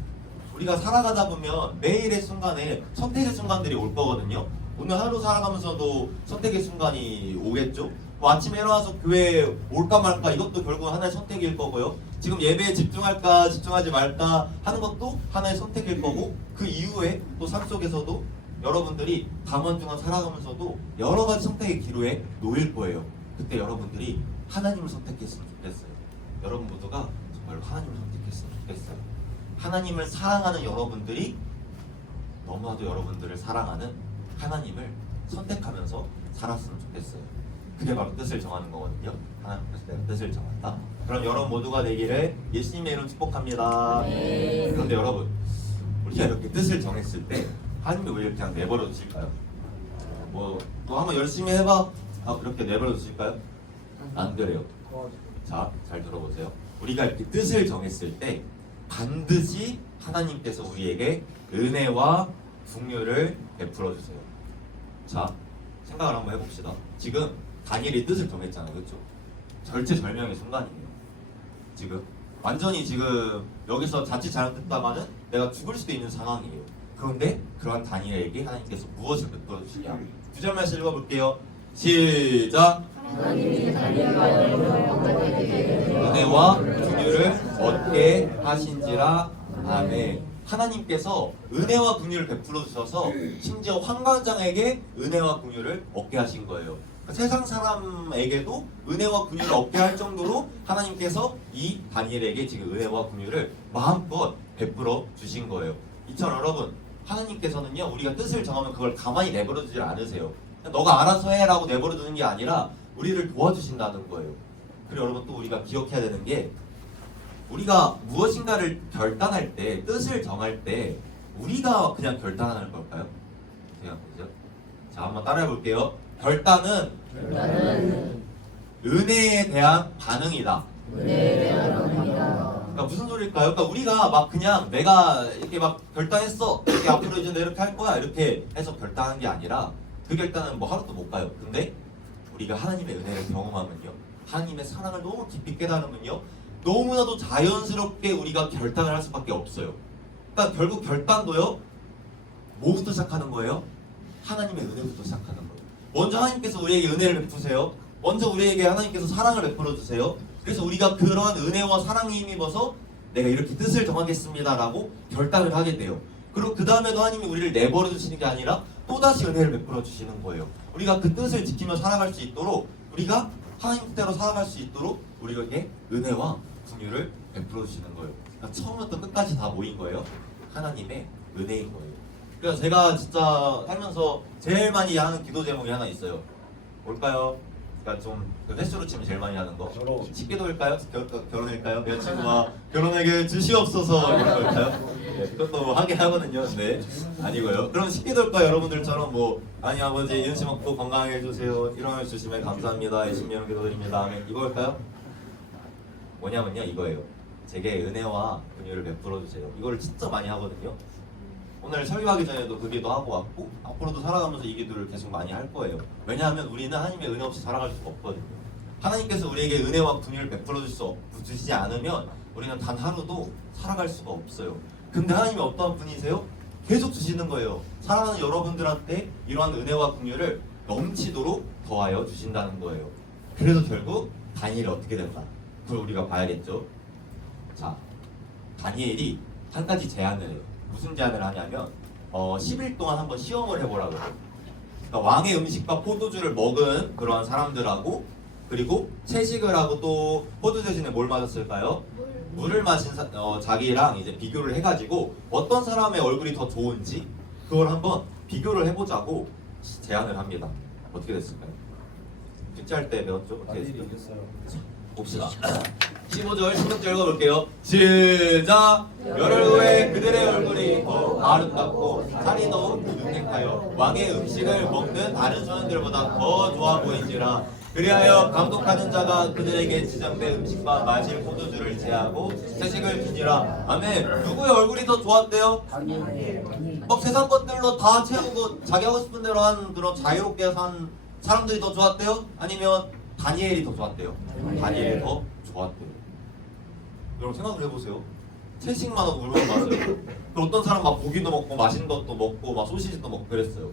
우리가 살아가다 보면 매일의 순간에 선택의 순간들이 올 거거든요. 오늘 하루 살아가면서도 선택의 순간이 오겠죠. 뭐 아침에 일어나서 교회에 올까 말까, 이것도 결국 하나의 선택일 거고요. 지금 예배에 집중할까 집중하지 말까 하는 것도 하나의 선택일 거고, 그 이후에 또 삶 속에서도 여러분들이 당원중원 살아가면서도 여러 가지 선택의 기로에 놓일 거예요. 그때 여러분들이 하나님을 선택했으면 좋겠어요. 여러분 모두가 정말로 하나님을 선택했으면 좋겠어요. 하나님을 사랑하는 여러분들이 너무나도 여러분들을 사랑하는 하나님을 선택하면서 살았으면 좋겠어요. 그게 바로 뜻을 정하는 거거든요. 하나님께서 내가 뜻을 정한다. 그럼 여러분 모두가 되기를 예수님의 이름 축복합니다. 그런데 여러분, 우리가 이렇게 뜻을 정했을 때 하나님이 우리를 그냥 내버려 두실까요? 뭐 너 한번 열심히 해봐, 그렇게 내버려 두실까요? 안 그래요. 자, 잘 들어보세요. 우리가 이렇게 뜻을 정했을 때 반드시 하나님께서 우리에게 은혜와 긍휼을 베풀어 주세요. 자, 생각을 한번 해봅시다. 지금 다니엘이 뜻을 정했잖아요, 그렇죠? 절체절명의 순간이에요. 지금 완전히 지금 여기서 자칫 잘못했다가는 내가 죽을 수도 있는 상황이에요. 그런데 그러한 다니엘에게 하나님께서 무엇을 베풀어 주시냐? 9절 말씀 읽어볼게요. 시작. 은혜와 긍휼을 얻게 하신지라. 아멘. 하나님께서 은혜와 긍휼을 베풀어 주셔서 심지어 환관장에게 은혜와 긍휼을 얻게 하신 거예요. 그러니까 세상 사람에게도 은혜와 긍휼을 얻게 할 정도로 하나님께서 이 다니엘에게 지금 은혜와 긍휼을 마음껏 베풀어 주신 거예요. 이처럼 여러분, 하나님께서는요, 우리가 뜻을 정하면 그걸 가만히 내버려 두질 않으세요. 너가 알아서 해라고 내버려 두는 게 아니라 우리를 도와주신다는 거예요. 그리고 여러분, 또 우리가 기억해야 되는 게, 우리가 무엇인가를 결단할 때, 뜻을 정할 때 우리가 그냥 결단하는 걸까요? 생각해보세요. 자, 한번 따라해 볼게요. 결단은 은혜에 대한 반응이다. 그러니까 무슨 소리일까요? 그러니까 우리가 막 그냥 내가 이렇게 막 결단했어, 이렇게 앞으로 이제 이렇게 할 거야, 이렇게 해서 결단한 게 아니라, 그 결단은 뭐 하루도 못 가요. 근데 우리가 하나님의 은혜를 경험하면요, 하나님의 사랑을 너무 깊이 깨달으면요, 너무나도 자연스럽게 우리가 결단을 할 수밖에 없어요. 그러니까 결국 결단도요, 뭐부터 시작하는 거예요? 하나님의 은혜부터 시작하는 거예요. 먼저 하나님께서 우리에게 은혜를 베푸세요. 먼저 우리에게 하나님께서 사랑을 베풀어 주세요. 그래서 우리가 그러한 은혜와 사랑에 힘입어서 내가 이렇게 뜻을 정하겠습니다 라고 결단을 하게 돼요. 그리고 그 다음에도 하나님이 우리를 내버려 두시는 게 아니라 또다시 은혜를 베풀어 주시는 거예요. 우리가 그 뜻을 지키며 살아갈 수 있도록, 우리가 하나님 뜻대로 살아갈 수 있도록 우리에게 은혜와 긍휼을 베풀어 주시는 거예요. 그러니까 처음부터 끝까지 다 모인 거예요. 하나님의 은혜인 거예요. 그래서 제가 진짜 살면서 제일 많이 하는 기도 제목이 하나 있어요. 뭘까요? 그러니까 좀그 횟수로 치면 제일 많이 하는 거. 식기도일까요? 결혼일까요? 여자친구와 결혼에게 주시옵소서 이런 거일까요? 네, 그것도 하긴 하거든요. 네, 아니고요. 그럼 식기도일까요? 여러분들처럼 뭐 아니 아버지 이은씨 먹고 건강하게 해주세요. 일원을 주시면 감사합니다. 예수님 이름 기도드립니다. 아멘. 이거일까요? 뭐냐면요, 이거예요. 제게 은혜와 긍휼을 베풀어 주세요. 이거를 진짜 많이 하거든요. 오늘 설교하기 전에도 그 기도 하고 왔고 앞으로도 살아가면서 이 기도를 계속 많이 할 거예요. 왜냐하면 우리는 하나님의 은혜 없이 살아갈 수가 없거든요. 하나님께서 우리에게 은혜와 긍휼을 베풀어 주시지 않으면 우리는 단 하루도 살아갈 수가 없어요. 근데 하나님이 어떠한 분이세요? 계속 주시는 거예요. 사랑하는 여러분들한테 이러한 은혜와 긍휼을 넘치도록 더하여 주신다는 거예요. 그래서 결국 다니엘이 어떻게 된다? 그걸 우리가 봐야겠죠. 자, 다니엘이 한 가지 제안을 해요. 무슨 제안을 하냐면 10일 동안 한번 시험을 해보라고 해요. 그러니까 왕의 음식과 포도주를 먹은 그러한 사람들하고, 그리고 채식을 하고 또 포도 대신에 뭘 마셨을까요? 물을 마신 자기랑 이제 비교를 해가지고 어떤 사람의 얼굴이 더 좋은지 그걸 한번 비교를 해보자고 제안을 합니다. 어떻게 됐을까요? 숙제할 때 배웠죠? 어떻게 됐을까요? 봅시다. 15절, 16절 읽어볼게요. 시작! 열흘 후에 그들의 얼굴이 더 아름답고 살이 더욱 누룩하여 왕의 음식을 먹는 다른 소년들보다 더 좋아 보인지라. 그리하여 감독하는 자가 그들에게 지정된 음식과 마실 포도주를 제하고 채식을 주니라. 아멘. 누구의 얼굴이 더 좋았대요? 막 세상 것들로 다 채우고 자기 하고 싶은 대로 한 그런 자유롭게 산 사람들이 더 좋았대요? 아니면 다니엘이 더 좋았대요? 다니엘이 더 좋았대요. 여러분 생각을 해보세요. 채식만 하고 물만 마셔요. 어떤 사람 막 고기도 먹고 맛있는 것도 먹고 막 소시지도 먹고 그랬어요.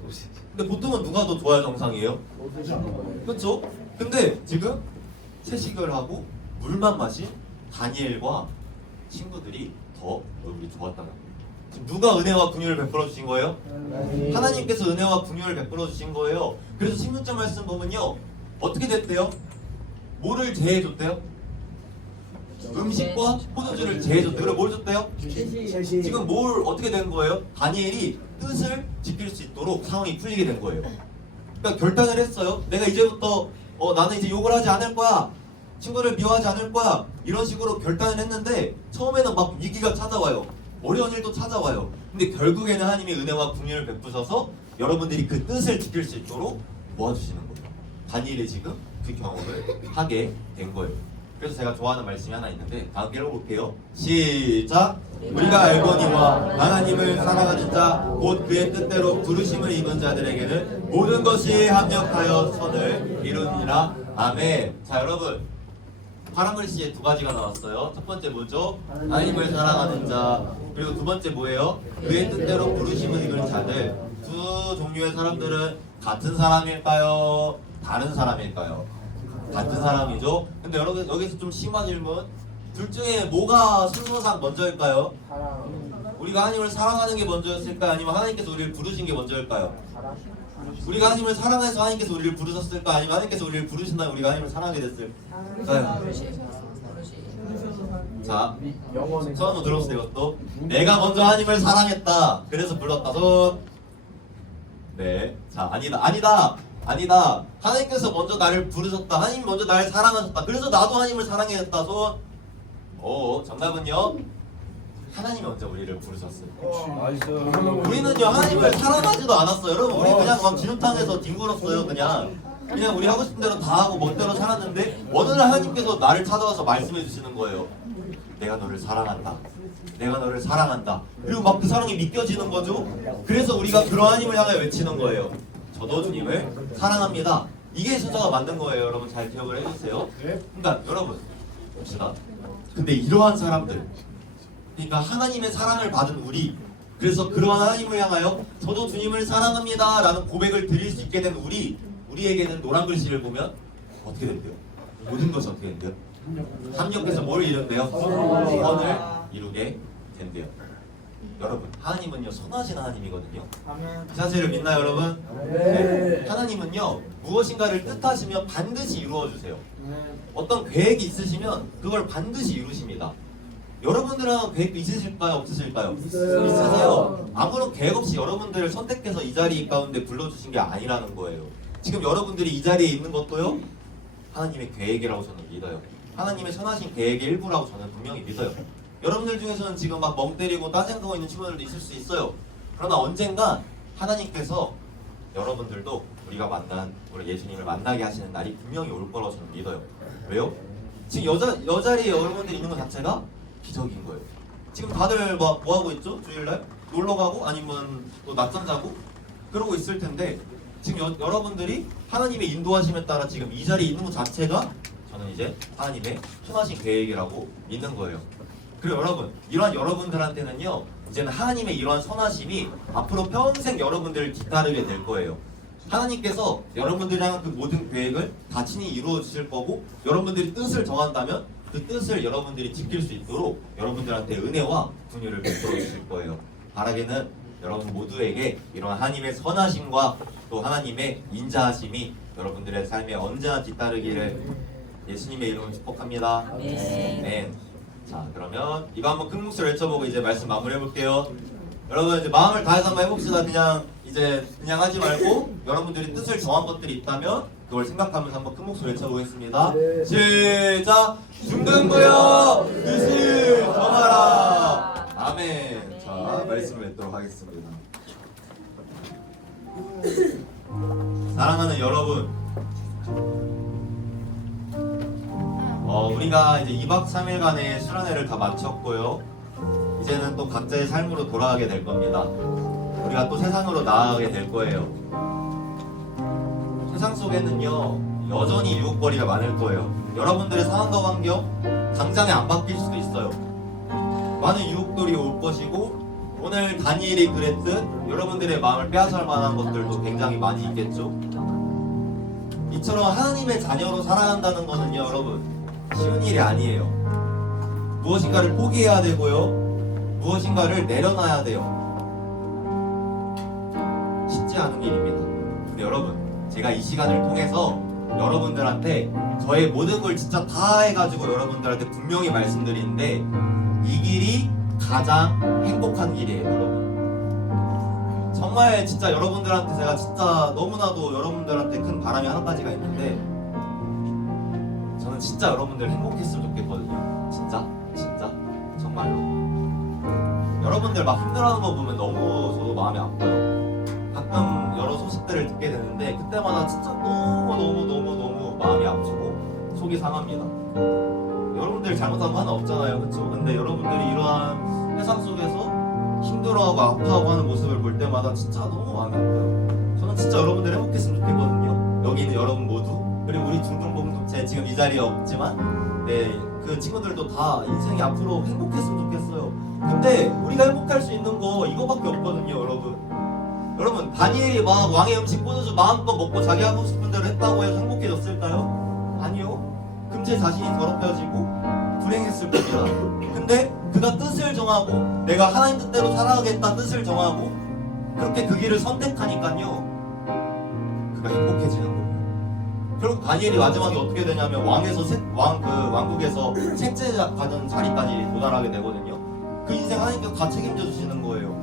근데 보통은 누가 더 좋아야 정상이에요? 그렇죠? 근데 지금 채식을 하고 물만 마신 다니엘과 친구들이 더 얼굴이 좋았다는 거예요. 지금 누가 은혜와 긍휼을 베풀어 주신 거예요? 하나님께서 은혜와 긍휼을 베풀어 주신 거예요. 그래서 16절 말씀 보면요, 어떻게 됐대요? 뭐를 제해줬대요? 음식과 포도주를 제해줬대요. 그리고 뭘 줬대요? 지금 뭘 어떻게 된 거예요? 다니엘이 뜻을 지킬 수 있도록 상황이 풀리게 된 거예요. 그러니까 결단을 했어요. 내가 이제부터 나는 이제 욕을 하지 않을 거야. 친구를 미워하지 않을 거야. 이런 식으로 결단을 했는데 처음에는 막 위기가 찾아와요. 어려운 일도 찾아와요. 근데 결국에는 하나님의 은혜와 긍휼을 베푸셔서 여러분들이 그 뜻을 지킬 수 있도록 도와주시는 거예요. 다니엘이 지금 그 경험을 하게 된 거예요. 그래서 제가 좋아하는 말씀이 하나 있는데 다음 읽어볼게요. 시작! 우리가 알거니와 하나님을 사랑하는 자 곧 그의 뜻대로 부르심을 입은 자들에게는 모든 것이 합력하여 선을 이루니라. 아멘. 자, 여러분 파란 글씨에 두 가지가 나왔어요. 첫 번째 뭐죠? 하나님을 사랑하는 자. 그리고 두 번째 뭐예요? 그의 뜻대로 부르심을 입은 자들. 두 종류의 사람들은 같은 사람일까요? 다른 사람일까요? 같은 사람이죠. 근데 여러분 여기서 좀 심한 질문. 둘 중에 뭐가 순서상 먼저일까요? 우리가 하나님을 사랑하는 게 먼저였을까요? 아니면 하나님께서 우리를 부르신 게 먼저일까요? 우리가 하나님을 사랑해서 하나님께서 우리를 부르셨을까요? 아니면 하나님께서 우리를 부르신다면 우리가 하나님을 사랑하게 됐을까요? 자, 처음 들었어요. 이것도 내가 먼저 하나님을 사랑했다. 그래서 불렀다. 손. 네. 자, 아니다. 하나님께서 먼저 나를 부르셨다. 하나님 먼저 나를 사랑하셨다. 그래서 나도 하나님을 사랑했다. 손. 정답은요. 하나님이 먼저 우리를 부르셨어요. 우리는요 하나님을 사랑하지도 않았어요. 여러분 우리 그냥 막 진흙탕에서 뒹굴었어요. 그냥 우리 하고 싶은 대로 다 하고 멋대로 살았는데 어느 날 하나님께서 나를 찾아와서 말씀해 주시는 거예요. 내가 너를 사랑한다. 내가 너를 사랑한다. 그리고 막 그 사랑이 믿겨지는 거죠. 그래서 우리가 그런 하나님을 향해 외치는 거예요. 저도 주님을 사랑합니다. 이게 순서가 맞는 거예요. 여러분 잘 기억을 해주세요. 그러니까 여러분 봅시다. 근데 이러한 사람들, 그러니까 하나님의 사랑을 받은 우리, 그래서 그러한 하나님을 향하여 저도 주님을 사랑합니다 라는 고백을 드릴 수 있게 된 우리에게는 노란 글씨를 보면 어떻게 된대요? 모든 것이 어떻게 된대요? 합력해서 뭘 이룬대요? 선을 이루게 된대요. 여러분, 하나님은요 선하신 하나님이거든요. 아멘. 그 사실을 믿나요, 여러분? 네. 하나님은요 무엇인가를 뜻하시면 반드시 이루어 주세요. 네. 어떤 계획이 있으시면 그걸 반드시 이루십니다. 여러분들은 계획 있으실까요? 없으실까요? 있어요. 있으세요. 아무런 계획 없이 여러분들을 선택해서 이 자리 가운데 불러주신 게 아니라는 거예요. 지금 여러분들이 이 자리에 있는 것도요 하나님의 계획이라고 저는 믿어요. 하나님의 선하신 계획의 일부라고 저는 분명히 믿어요. 여러분들 중에서는 지금 막 멍 때리고 딴생각하고 있는 친구들도 있을 수 있어요. 그러나 언젠가 하나님께서 여러분들도 우리가 만난 우리 예수님을 만나게 하시는 날이 분명히 올 거라고 저는 믿어요. 왜요? 지금 여자리에 여러분들이 있는 것 자체가 기적인 거예요. 지금 다들 뭐 하고 있죠? 주일날 놀러 가고 아니면 또 낮잠 자고 그러고 있을 텐데 지금 여러분들이 하나님의 인도하심에 따라 지금 이 자리에 있는 것 자체가 저는 이제 하나님의 선하신 계획이라고 믿는 거예요. 그리고 여러분, 이러한 여러분들한테는요 이제는 하나님의 이러한 선하심이 앞으로 평생 여러분들을 뒤따르게 될 거예요. 하나님께서 여러분들이랑 그 모든 계획을 다 친히 이루어 주실 거고 여러분들이 뜻을 정한다면 그 뜻을 여러분들이 지킬 수 있도록 여러분들한테 은혜와 긍휼을 베풀어 주실 거예요. 바라기는 여러분 모두에게 이런 하나님의 선하심과 또 하나님의 인자하심이 여러분들의 삶에 언제나 뒤따르기를 예수님의 이름으로 축복합니다. 아멘. 자, 그러면 이거 한번 큰 목소리로 외쳐보고 이제 말씀 마무리해 볼게요. 여러분 이제 마음을 다해서 한번 해봅시다. 그냥 하지 말고 여러분들이 뜻을 정한 것들이 있다면 그걸 생각하면서 한번 큰 목소리 외쳐보겠습니다. 네. 시작! 중등부여 뜻을 정하라. 아멘. 자, 말씀을 맺도록 하겠습니다. 사랑하는 여러분, 우리가 이제 2박 3일간의 수련회를 다 마쳤고요. 이제는 또 각자의 삶으로 돌아가게 될 겁니다. 우리가 또 세상으로 나아가게 될 거예요. 세상 속에는요 여전히 유혹거리가 많을 거예요. 여러분들의 상황과 환경 당장에 안 바뀔 수도 있어요. 많은 유혹들이 올 것이고 오늘 다니엘이 그랬듯 여러분들의 마음을 빼앗을 만한 것들도 굉장히 많이 있겠죠. 이처럼 하나님의 자녀로 살아간다는 거는요 여러분 쉬운 일이 아니에요. 무엇인가를 포기해야 되고요 무엇인가를 내려놔야 돼요. 쉽지 않은 일입니다. 근데 여러분 제가 이 시간을 통해서 여러분들한테 저의 모든 걸 진짜 다 해가지고 여러분들한테 분명히 말씀드리는데 이 길이 가장 행복한 길이에요. 여러분 정말 진짜 여러분들한테 제가 진짜 너무나도 여러분들한테 큰 바람이 한 가지가 있는데 저는 진짜 여러분들 행복했으면 좋겠거든요. 진짜 정말로 여러분들 막 힘들어하는 거 보면 너무 저도 마음이 아파요. 가끔 여러 소식들을 듣게 되는데 그때마다 진짜 너무 마음이 아프고 속이 상합니다. 여러분들이 잘못한 거 하나 없잖아요, 그렇죠? 근데 여러분들이 이러한 세상 속에서 힘들어하고 아파하고 하는 모습을 볼 때마다 진짜 너무 마음이 아파요. 저는 진짜 여러분들 행복했으면 좋겠거든요. 여기 있는 여러분 모두 그리고 우리 중등공동체 지금 이 자리에 없지만 그 친구들도 다 인생이 앞으로 행복했으면 좋겠어요. 근데 우리가 행복할 수 있는 거 이거밖에 없거든요, 여러분 다니엘이 막 왕의 음식 꽂아서 마음껏 먹고 자기 하고 싶은 대로 했다고 해서 행복해졌을까요? 아니요. 금세 자신이 더럽혀지고 불행했을 겁니다. 근데 그가 뜻을 정하고 내가 하나님 뜻대로 살아가겠다 뜻을 정하고 그렇게 그 길을 선택하니까요 그가 행복해지는 거예요. 결국 다니엘이 마지막에 어떻게 되냐면 왕국에서 셋째 받은 자리까지 도달하게 되거든요. 그 인생 하나님께서 다 책임져 주시는 거예요.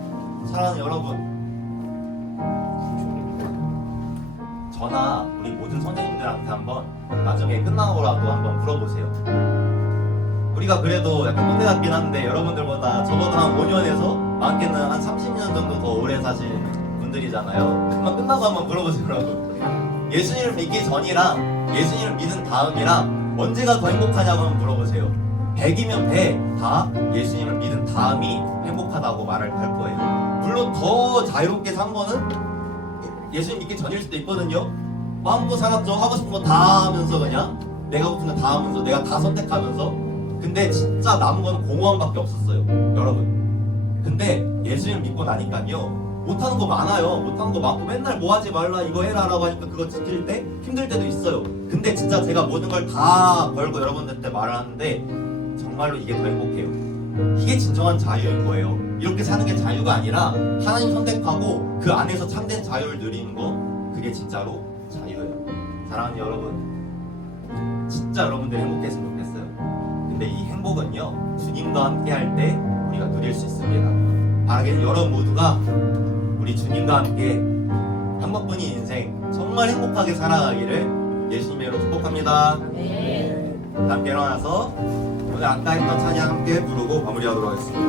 사랑하는 여러분, 저나 우리 모든 선생님들한테 한번 나중에 끝나고라도 한번 물어보세요. 우리가 그래도 약간 꼰대 같긴 한데 여러분들보다 적어도 한 5년에서 많게는 한 30년 정도 더 오래 사신 분들이잖아요. 한번 끝나고 한번 물어보세요, 여러분. 예수님을 믿기 전이랑 예수님을 믿은 다음이랑 언제가 더 행복하냐고 한번 물어보세요. 100이면 100 다 예수님을 믿은 다음이 행복하다고 말을 할 거예요. 물론 더 자유롭게 산 거는 예수님 믿기 전일 수도 있거든요. 마음껏 살았죠. 하고 싶은 거 다 하면서 그냥 내가 하고 싶은 거 다 하면서 내가 다 선택하면서. 근데 진짜 남은 건 공허함밖에 없었어요, 여러분. 근데 예수님을 믿고 나니까요 못하는 거 많아요. 못하는 거 많고 맨날 뭐 하지 말라 이거 해라 라고 하니까 그거 지킬 때 힘들 때도 있어요. 근데 진짜 제가 모든 걸 다 걸고 여러분들한테 말을 하는데 정말로 이게 더 행복해요. 이게 진정한 자유인 거예요. 이렇게 사는 게 자유가 아니라 하나님 선택하고 그 안에서 참된 자유를 누리는 거, 그게 진짜로 자유예요. 사랑하는 여러분, 진짜 여러분들이 행복했으면 좋겠어요. 근데 이 행복은요, 주님과 함께 할 때 우리가 누릴 수 있습니다. 바라기는 여러분 모두가 우리 주님과 함께 한 번뿐인 인생 정말 행복하게 살아가기를 예수님의 이름으로 축복합니다. 다 함께 일어나서 오늘 아까 했던 찬양 함께 부르고 마무리하도록 하겠습니다.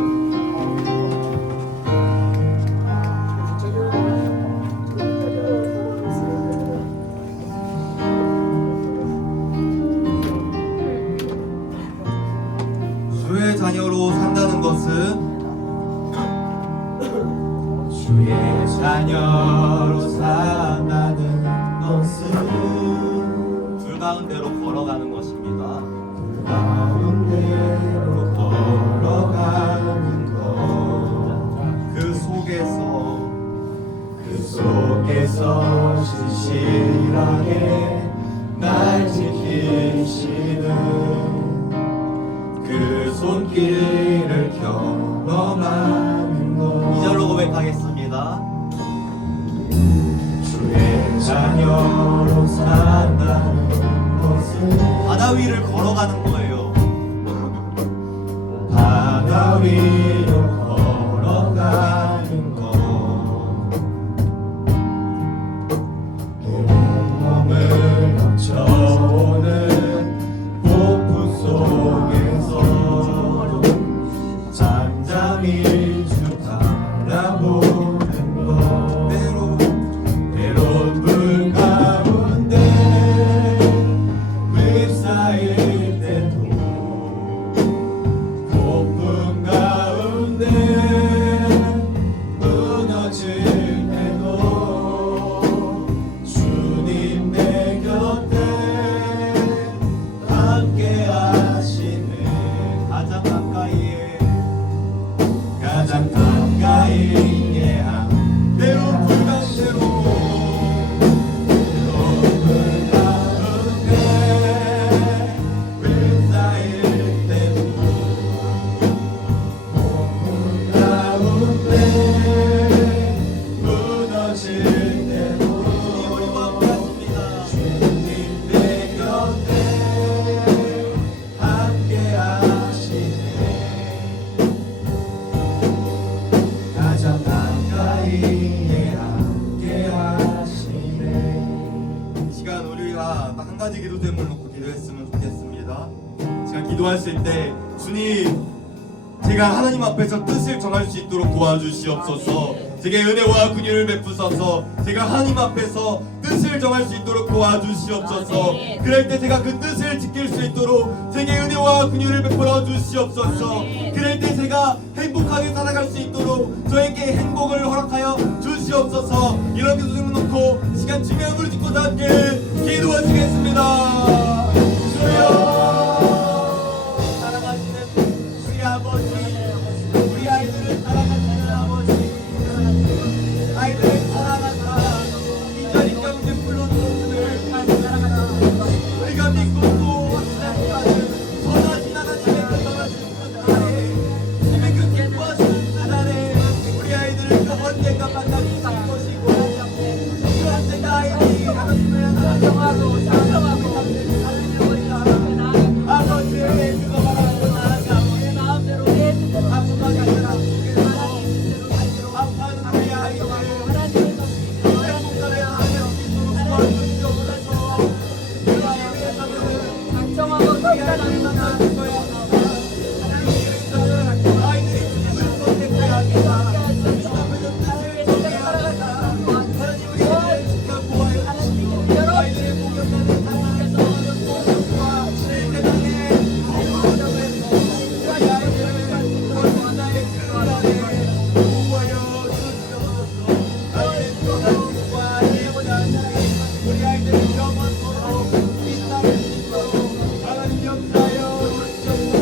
주의 자녀로 산다는 것은 주의 자녀로 산다는 것은 불 가운데로 걸어가는 것입니다. 불 가운데로 걸어가는 것, 그 속에서 신실하게 날 지키시는 그 손길을 경험하는 것. 2절로 고백하겠습니다. 주의 자녀로 산다는 것은 바다 위를 걸어가는 거예요. 바다 위로 걸어가는 것, 몸을 넘쳐오는 폭풍 속에서 잠잠히 주 바라보는 것, 때론 불 가운데 휩싸일 때도 폭풍 가운데 무너질 때도 주님 내 곁에 함께 하시네. 가장 가까이에 때론 불 가운데로 휩싸일 때도 폭풍 가운데 무너질 때도 주님 내 곁에 함께 하시네. 가장 가까이에 함께 하시네. 이 시간 우리가 딱 한 가지 기도 제목을 놓고 기도했으면 좋겠습니다. 제가 기도했을 때 주님, 제가 하나님 앞에서 뜻을 정할 수 있도록 도와주시옵소서. 제게 은혜와 긍휼을 베푸소서. 제가 하나님 앞에서 뜻을 정할 수 있도록 도와주시옵소서. 그럴 때 제가 그 뜻을 지킬 수 있도록 제게 은혜와 긍휼을 베풀어 주시옵소서. 그럴 때 제가 행복하게 살아갈 수 있도록 저에게 행복을 허락하여 주시옵소서. 이런 기도 좀 놓고 시간 지명으로 짓고 다 함께 기도하시겠습니다. 주여, 사랑하시는 우리 아버지, 우리 아이들을 사랑하시는 아버지, 아이들을 사랑하사 이 자리 가운데 불러주었음을 우리가 믿고 또 확신하는 전하 지나가시는 그 전하시는 그 나라에 주님의 그 기뻐하시는 그 나라에 우리 아이들을 그 언젠가 만날 수 있을 것이고, 그 언젠가 아이들이 하나님을 사랑하고 장성하고 아버지의 그거 바라고 나아가고 내 마음대로 내 뜻대로 아픔하게 하시라. 아파하는 우리 아이들 행복하게 하여 도와주시옵소서. 우리가 위해서는 작정하고 결단하는 만나는 거야. 하나님 위해서는 아이들이 주님을 선택해야 합니다. 주님 앞에서 뜻을 정해야 합니다. 하나님 우리를 지켜보아요. 아이들의 목욕하는 하나님께서 모습과 세상에 우리 아이들을 거룩하게 그러하게 구하여 주시옵소서. 하나님과 우리 아이들의 영원토록 빛나는 빛으로 하나님 역사하여 주시옵소서.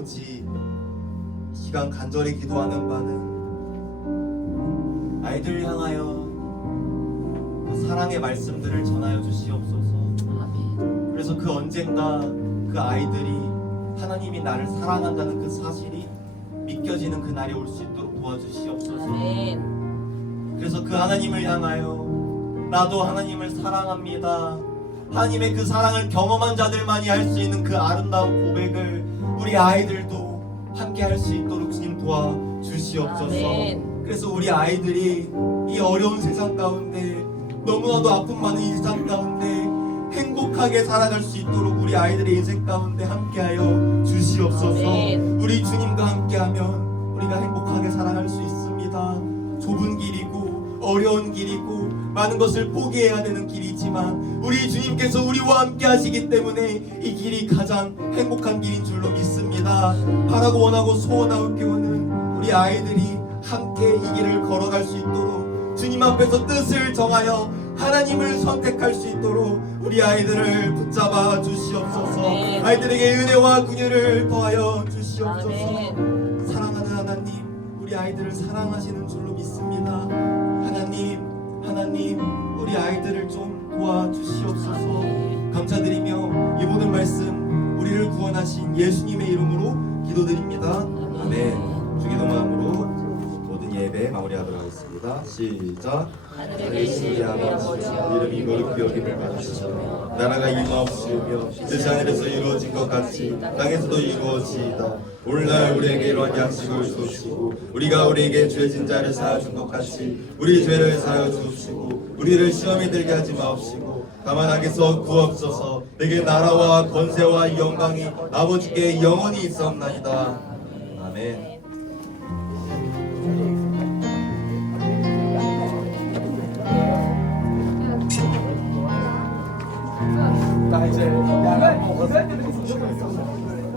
아버지, 이 시간 간절히 기도하는 바는 아이들 향하여 그 사랑의 말씀들을 전하여 주시옵소서. 그래서 그 언젠가 그 아이들이 하나님이 나를 사랑한다는 그 사실이 믿겨지는 그 날이 올 수 있도록 도와주시옵소서. 그래서 그 하나님을 향하여 나도 하나님을 사랑합니다, 하나님의 그 사랑을 경험한 자들만이 할 수 있는 그 아름다운 고백을 우리 아이들도 함께 할 수 있도록 주님 도와주시옵소서. 그래서 우리 아이들이 이 어려운 세상 가운데, 너무나도 아픔 많은 이 세상 가운데 행복하게 살아갈 수 있도록 우리 아이들의 인생 가운데 함께하여 주시옵소서. 우리 주님과 함께하면 우리가 행복하게 살아갈 수 있습니다. 좁은 길이고 어려운 길이고 많은 것을 포기해야 되는 길이지만 우리 주님께서 우리와 함께 하시기 때문에 이 길이 가장 행복한 길인 줄로 믿습니다. 바라고 원하고 소원하고 깨우는 우리 아이들이 함께 이 길을 걸어갈 수 있도록 주님 앞에서 뜻을 정하여 하나님을 선택할 수 있도록 우리 아이들을 붙잡아 주시옵소서. 아이들에게 은혜와 긍휼을 더하여 주시옵소서. 사랑하는 하나님, 우리 아이들을 사랑하시는 줄로 믿습니다. 하나님, 우리 아이들을 좀 도와주시옵소서. 감사드리며 이 모든 말씀 우리를 구원하신 예수님의 이름으로 기도드립니다. 아멘. 주기도 마음으로 모든 예배 마무리하도록 하겠습니다. 시작. 하늘에 계신 우리 아버지, 이름이 거룩히 여김을 받으시오며 나라가 임하옵시오며 뜻이 하늘에서 이루어진 것 같이 땅에서도 이루어지이다. 오늘날 우리에게 이러한 양식을 주시고 우리가 우리에게 죄진 자를 사하준 것 같이 우리 죄를 사하여 주시고 우리를 시험에 들게 하지 마옵시고 다만 악에서 구하옵소서. 내게 나라와 권세와 영광이 아버지께 영원히 있사옵나이다. 아멘.